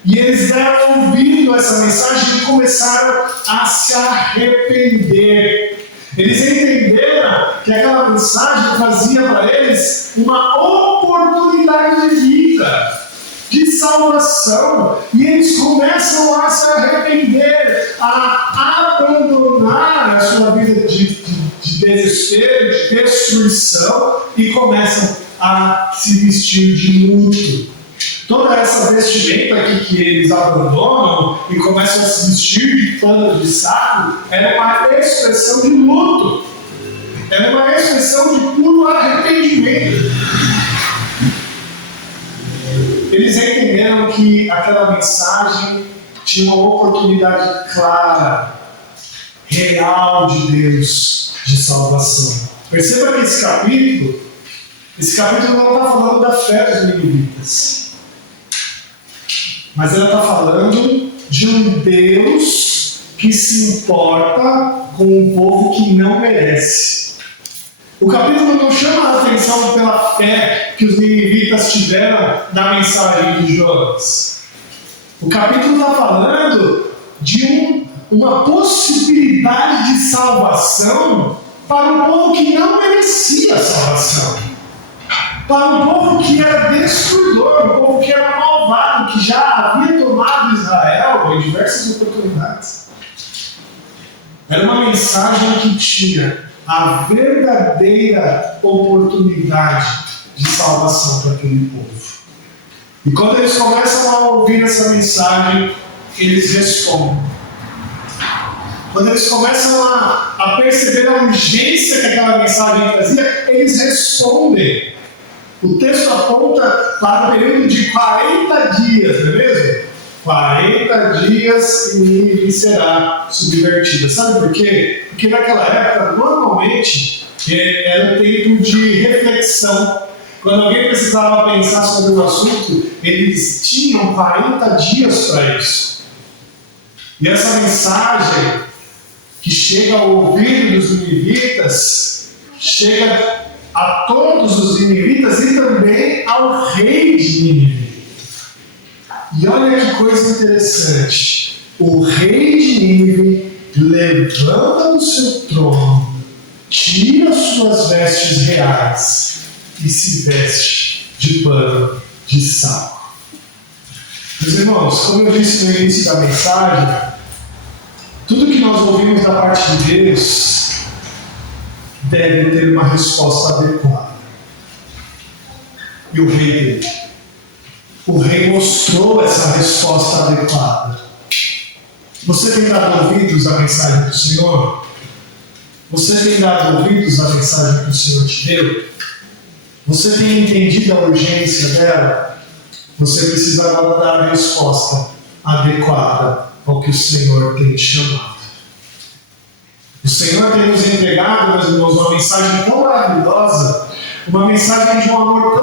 E eles deram ouvido a essa mensagem e começaram a se arrepender. Eles entenderam que aquela mensagem trazia para eles uma oportunidade de vida, de salvação, e eles começam a se arrepender, a abandonar a sua vida de desespero, de destruição, e começam a se vestir de luto. Toda essa vestimenta aqui que eles abandonam e começam a se vestir de pano de saco era uma expressão de luto, era uma expressão de puro arrependimento. Eles entenderam que aquela mensagem tinha uma oportunidade clara, real de Deus, de salvação. Perceba que esse capítulo não está falando da fé dos ninivitas, mas ela está falando de um Deus que se importa com um povo que não merece. O capítulo não chama a atenção pela fé que os ninivitas tiveram na mensagem de Jonas. O capítulo está falando de uma possibilidade de salvação para um povo que não merecia salvação. Para um povo que era destruidor, um povo que era malvado, que já havia tomado Israel em diversas oportunidades. Era uma mensagem que tinha a verdadeira oportunidade de salvação para aquele povo. E quando eles começam a ouvir essa mensagem, eles respondem. Quando eles começam a perceber a urgência que aquela mensagem trazia, eles respondem. O texto aponta para o período de 40 dias, não é mesmo? 40 dias e Nínive será subvertida. Sabe por quê? Porque naquela época, normalmente, era um tempo de reflexão. Quando alguém precisava pensar sobre um assunto, eles tinham 40 dias para isso. E essa mensagem que chega ao ouvido dos ninivitas, chega a todos os ninivitas e também ao rei de Nínive. E olha que coisa interessante. O rei de Nínive levanta do seu trono, tira suas vestes reais e se veste de pano de saco. Meus irmãos, como eu disse no início da mensagem, tudo que nós ouvimos da parte de Deus deve ter uma resposta adequada. E o rei mostrou essa resposta adequada. Você tem dado ouvidos à mensagem do Senhor? Você tem dado ouvidos à mensagem que o Senhor te deu? Você tem entendido a urgência dela? Você precisa agora dar a resposta adequada ao que o Senhor tem te chamado. O Senhor tem nos entregado, meus irmãos, uma mensagem tão maravilhosa, uma mensagem de um amor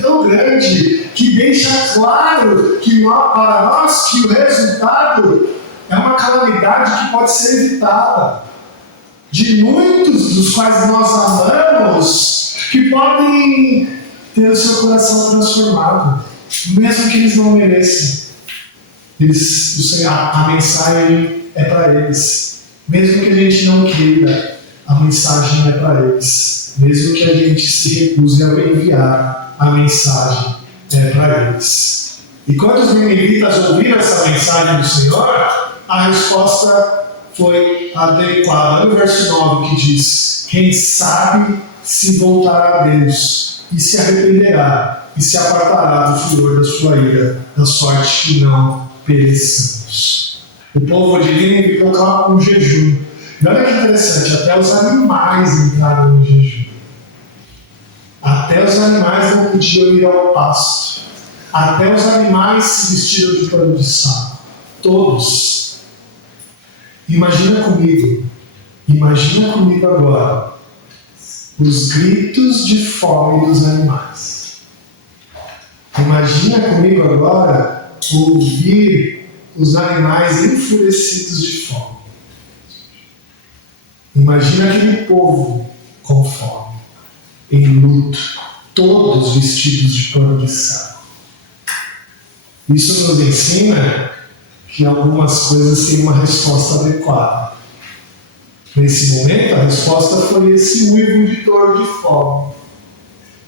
tão grande, que deixa claro que para nós que o resultado é uma calamidade que pode ser evitada. De muitos dos quais nós amamos, que podem ter o seu coração transformado, mesmo que eles não mereçam. A mensagem é para eles. Mesmo que a gente não queira, a mensagem é para eles. Mesmo que a gente se recuse a enviar, a mensagem é para eles. E quando os ninivitas ouviram essa mensagem do Senhor, a resposta foi adequada. Olha o verso 9 que diz: quem sabe se voltará a Deus e se arrependerá e se apartará do furor da sua ira, da sorte que não pereçamos. O povo de Nínive proclama um jejum. E olha que interessante, até os animais entraram no jejum. Até os animais não podiam ir ao pasto. Até os animais se vestiram de pano de saco. Todos. Imagina comigo agora os gritos de fome dos animais. Imagina comigo agora ouvir os animais enfurecidos de fome. Imagina aquele povo com fome, em luto, todos vestidos de pano de saco. Isso nos ensina que algumas coisas têm uma resposta adequada. Nesse momento, a resposta foi esse uivo de dor, de fome.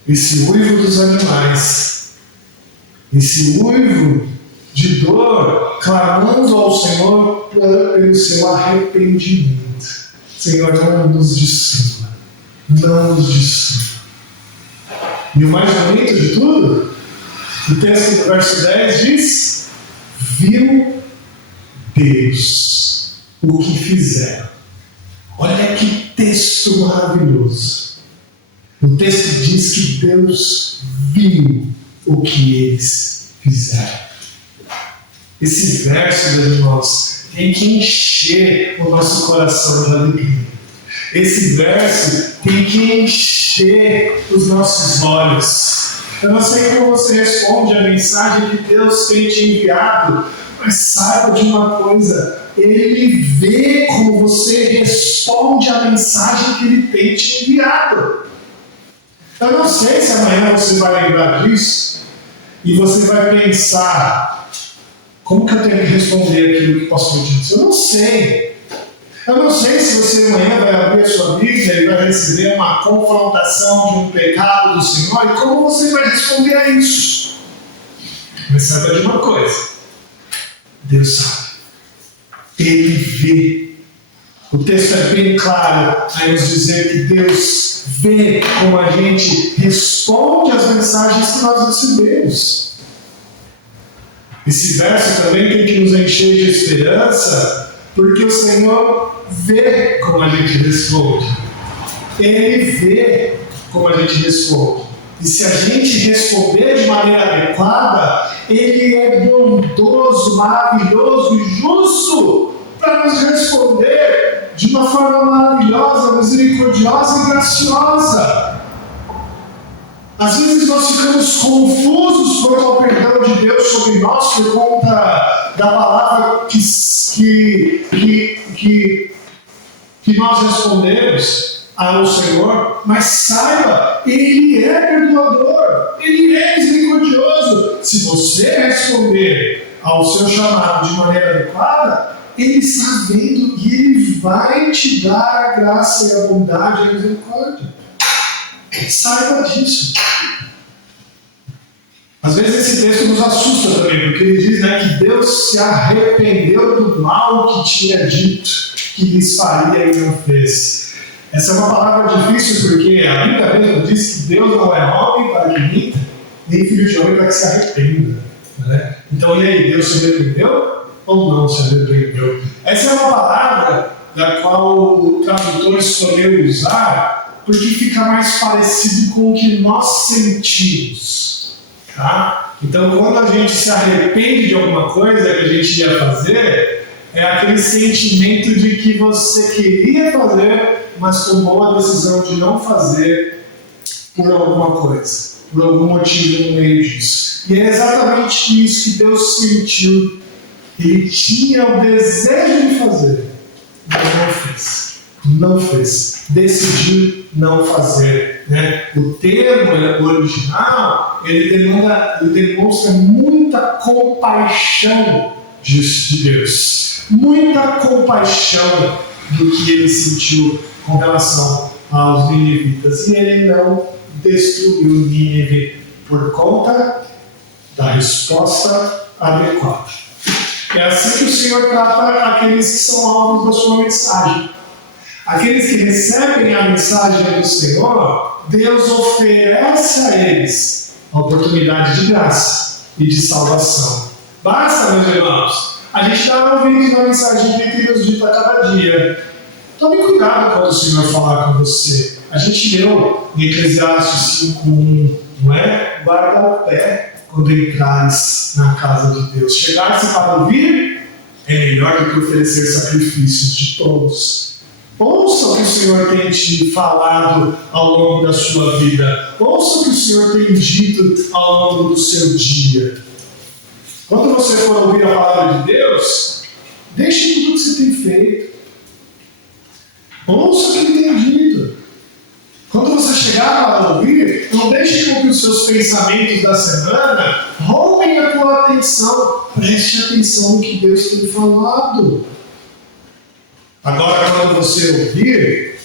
Esse uivo dos animais. Esse uivo de dor, clamando ao Senhor pelo seu arrependimento. Senhor, não nos dissipa. Não nos dissipa. E o mais bonito de tudo, o texto do verso 10 diz: viu Deus o que fizeram. Olha que texto maravilhoso. O texto diz que Deus viu o que eles fizeram. Esse verso, meus irmãos, tem que encher o nosso coração de alegria. Esse verso tem que encher os nossos olhos. Eu não sei como você responde a mensagem que Deus tem te enviado, mas saiba de uma coisa: Ele vê como você responde a mensagem que Ele tem te enviado. Eu não sei se amanhã você vai lembrar disso e você vai pensar: como que eu tenho que responder aquilo que o pastor disse? Eu não sei. Eu não sei se você amanhã vai abrir a sua Bíblia e vai receber uma confrontação de um pecado do Senhor e como você vai responder a isso. Mas saiba de uma coisa: Deus sabe. Ele vê. O texto é bem claro a nos dizer que Deus vê como a gente responde às mensagens que nós recebemos. Esse verso também tem que nos encher de esperança, porque o Senhor vê como a gente responde. Ele vê como a gente responde. E se a gente responder de maneira adequada, Ele é bondoso, maravilhoso e justo para nos responder de uma forma maravilhosa, misericordiosa e graciosa. Às vezes nós ficamos confusos quanto ao perdão de Deus sobre nós por conta da palavra que nós respondemos ao Senhor, mas saiba, Ele é perdoador, Ele é misericordioso. Se você responder ao seu chamado de maneira adequada, Ele está vendo e Ele vai te dar a graça e a bondade e a misericórdia. Saiba disso. Às vezes esse texto nos assusta também, porque ele diz, que Deus se arrependeu do mal que tinha dito que lhes faria e não fez. Essa é uma palavra difícil, porque a Bíblia mesmo diz que Deus não é homem para que minta, nem filho de homem para que se arrependa. Né? Então, e aí, Deus se arrependeu ou não se arrependeu? Essa é uma palavra da qual o tradutor escolheu usar porque fica mais parecido com o que nós sentimos. Tá? Então, quando a gente se arrepende de alguma coisa que a gente ia fazer, é aquele sentimento de que você queria fazer, mas tomou a decisão de não fazer por alguma coisa, por algum motivo no meio disso. E é exatamente isso que Deus sentiu. Ele tinha o desejo de fazer, mas não fez. Não fez. Decidiu não fazer. Né? O termo original, ele demonstra muita compaixão de Deus. Muita compaixão do que ele sentiu com relação aos ninivitas. E ele não destruiu Nínive por conta da resposta adequada. É assim que o Senhor trata aqueles que são alvos da sua mensagem. Aqueles que recebem a mensagem do Senhor, Deus oferece a eles a oportunidade de graça e de salvação. Basta, meus irmãos, a gente dá ouvidos na mensagem que nos dita a cada dia. Tome cuidado quando o Senhor falar com você. A gente leu em Eclesiastes 5:1, não é? Guarda o pé quando entrares na casa de Deus. Chegar-se para ouvir é melhor do que oferecer sacrifícios de todos. Ouça o que o Senhor tem te falado ao longo da sua vida. Ouça o que o Senhor tem dito ao longo do seu dia. Quando você for ouvir a palavra de Deus, deixe tudo o que você tem feito. Ouça o que Ele tem dito. Quando você chegar para ouvir, não deixe com que os seus pensamentos da semana roubem a tua atenção. Preste atenção no que Deus tem falado. Agora, quando você ouvir,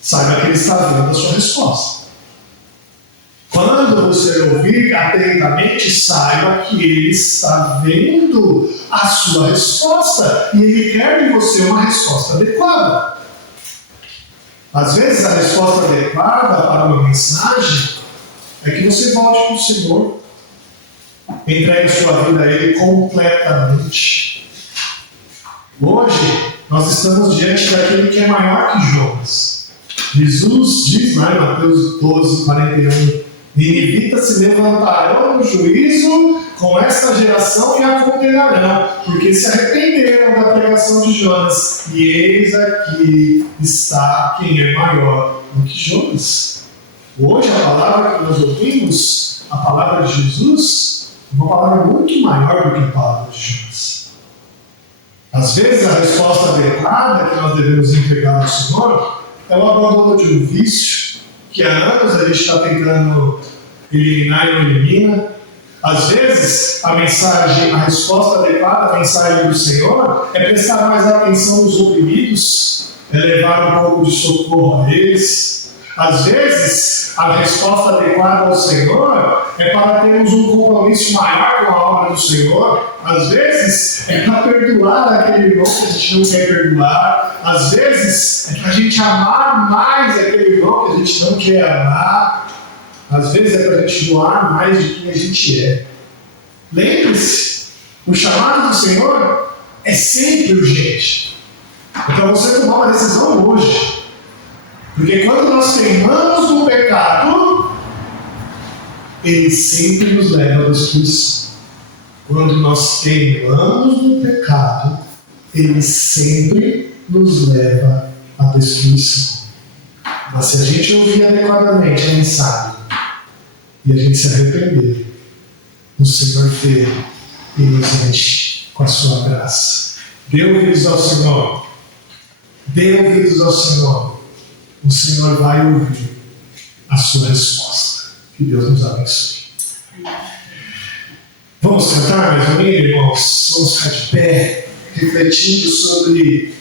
saiba que Ele está vendo a sua resposta. Quando você ouvir atentamente, saiba que Ele está vendo a sua resposta. E Ele quer de você uma resposta adequada. Às vezes, a resposta adequada para uma mensagem é que você volte com o Senhor. Entregue sua vida a Ele completamente. Hoje, nós estamos diante daquele que é maior que Jonas. Jesus diz lá em Mateus 12:41, ninivitas se levantarão no juízo com esta geração e a condenarão, porque se arrependeram da pregação de Jonas. E eis aqui está quem é maior do que Jonas. Hoje, a palavra que nós ouvimos, a palavra de Jesus, é uma palavra muito maior do que a palavra de Jonas. Às vezes, a resposta adequada que nós devemos entregar ao Senhor é o abandono de um vício que há anos a gente está tentando eliminar e não elimina. Às vezes, a resposta adequada à mensagem do Senhor é prestar mais atenção nos oprimidos, é levar um pouco de socorro a eles. Às vezes, a resposta adequada ao Senhor é para termos um compromisso maior com a obra do Senhor. Às vezes, é para perdoar aquele irmão que a gente não quer perdoar. Às vezes, é para a gente amar mais aquele irmão que a gente não quer amar. Às vezes, é para a gente doar mais de quem a gente é. Lembre-se, o chamado do Senhor é sempre urgente. É para você tomar uma decisão hoje. Porque quando nós teimamos no pecado, Ele sempre nos leva à destruição. Quando nós teimamos no pecado, Ele sempre nos leva à destruição. Mas se a gente ouvir adequadamente a mensagem e a gente se arrepender, o Senhor vê e nos enche com a sua graça. Dê ouvidos ao Senhor. Dê ouvidos ao Senhor. O Senhor vai ouvir a sua resposta. Que Deus nos abençoe. Vamos cantar, meus amigos, irmãos? Vamos ficar de pé, refletindo sobre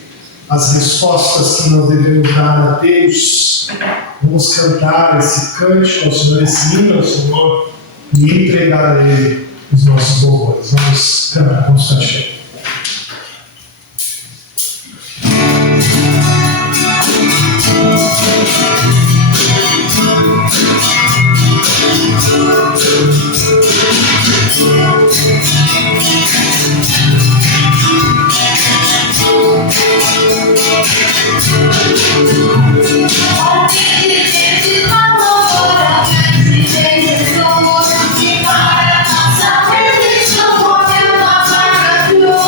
as respostas que nós devemos dar a Deus. Vamos cantar esse cântico ao Senhor, esse hino ao Senhor, e entregar a Ele os nossos louvores. Vamos cantar, vamos ficar de pé. Nossa,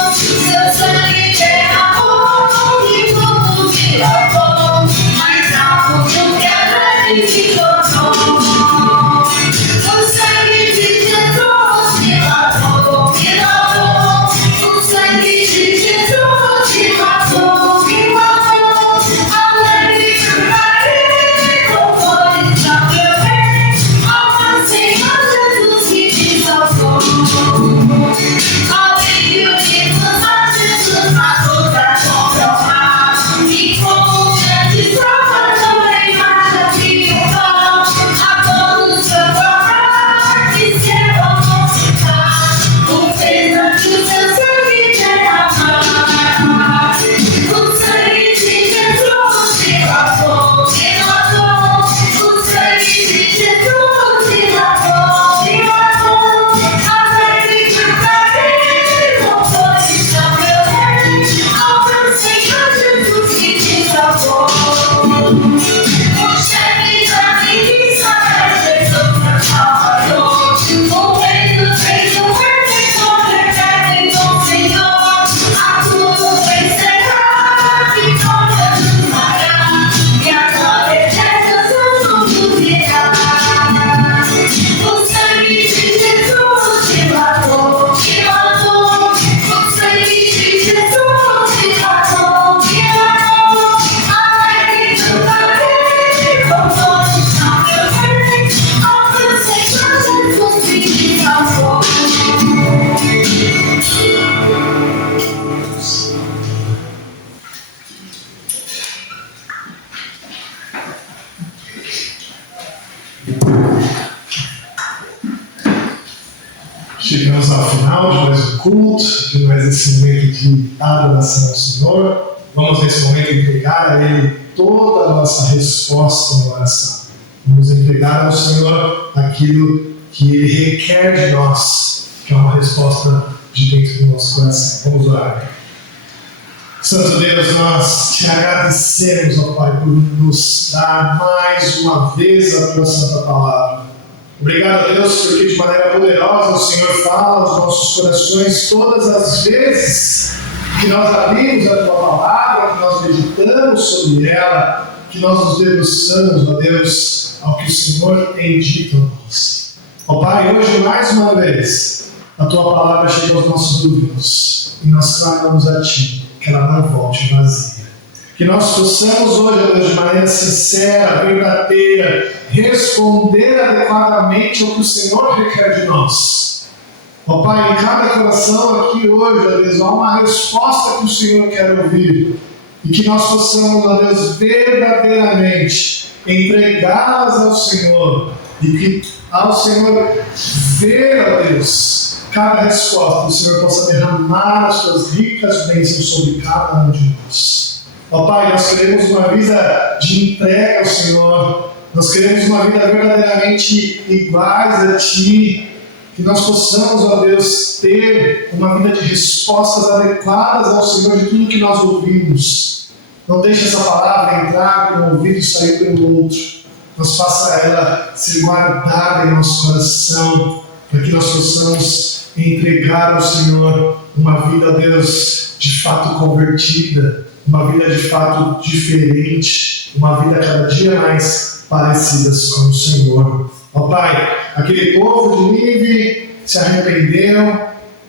Chegamos ao final de mais um culto, de mais esse momento de adoração ao Senhor. Vamos nesse momento entregar a Ele toda a nossa resposta em oração. Vamos entregar ao Senhor aquilo que Ele requer de nós, que é uma resposta de dentro do nosso coração. Vamos orar. Santo Deus, nós te agradecemos, ó Pai, por nos dar mais uma vez a tua santa palavra. Obrigado a Deus, porque de maneira poderosa o Senhor fala aos nossos corações todas as vezes que nós abrimos a tua palavra, que nós meditamos sobre ela, que nós nos debruçamos, ó Deus, ao que o Senhor tem dito a nós. Ó Pai, hoje mais uma vez a tua palavra chega aos nossos ouvidos e nós clamamos a ti, que ela não volte vazia. Que nós possamos hoje, ó Deus, de maneira sincera, verdadeira, responder adequadamente ao que o Senhor requer de nós. Ó Pai, em cada coração aqui hoje, ó Deus, há uma resposta que o Senhor quer ouvir. E que nós possamos, ó Deus, verdadeiramente entregá-las ao Senhor. E que ao Senhor ver, ó Deus, cada resposta, o Senhor possa derramar as suas ricas bênçãos sobre cada um de nós. Ó Pai, nós queremos uma vida de entrega ao Senhor. Nós queremos uma vida verdadeiramente iguais a Ti. Que nós possamos, ó Deus, ter uma vida de respostas adequadas ao Senhor de tudo que nós ouvimos. Não deixe essa palavra entrar por um ouvido e sair pelo outro. Mas faça ela ser guardada em nosso coração, para que nós possamos entregar ao Senhor uma vida, ó Deus, de fato convertida, uma vida de fato diferente, uma vida cada dia mais parecida com o Senhor. Ó Pai, aquele povo de Nínive se arrependeu,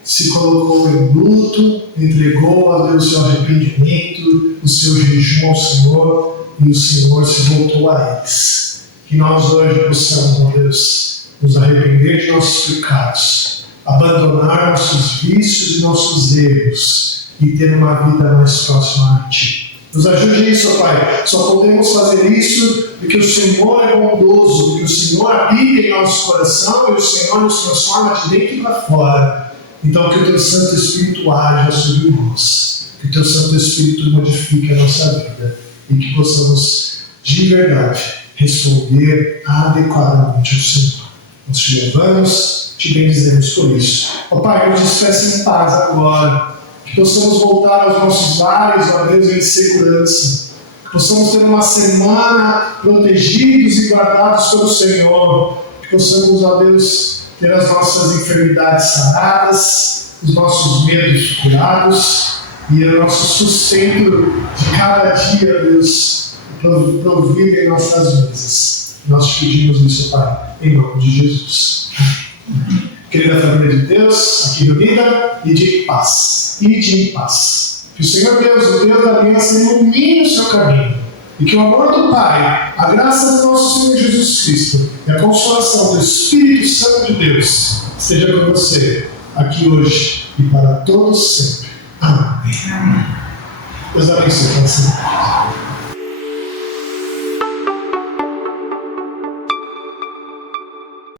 se colocou em luto, entregou a Deus o seu arrependimento, o seu jejum ao Senhor, e o Senhor se voltou a eles. Que nós hoje possamos, ó Deus, nos arrepender de nossos pecados, abandonar nossos vícios e nossos erros e ter uma vida mais próxima a Ti. Nos ajude nisso, Pai. Só podemos fazer isso porque o Senhor é bondoso, porque o Senhor habita em nosso coração e o Senhor nos transforma de dentro para fora. Então, que o Teu Santo Espírito haja sobre nós, que o Teu Santo Espírito modifique a nossa vida e que possamos, de verdade, responder adequadamente ao Senhor. Nós te louvamos, te bendizemos por isso. Ó Pai, nos despeça em paz agora. Que possamos voltar aos nossos lares, ó Deus, em segurança. Que possamos ter uma semana protegidos e guardados pelo Senhor. Que possamos, ó Deus, ter as nossas enfermidades saradas, os nossos medos curados e o nosso sustento de cada dia, Deus, provido em nossas mesas. Nós te pedimos isso, Pai, em nome de Jesus. Querida família de Deus, aqui reunida, ide em paz. Ide em paz. Que o Senhor Deus, o Deus da aliança, ilumine o seu caminho. E que o amor do Pai, a graça do nosso Senhor Jesus Cristo e a consolação do Espírito Santo de Deus esteja com você, aqui hoje e para todos sempre. Amém. Deus abençoe.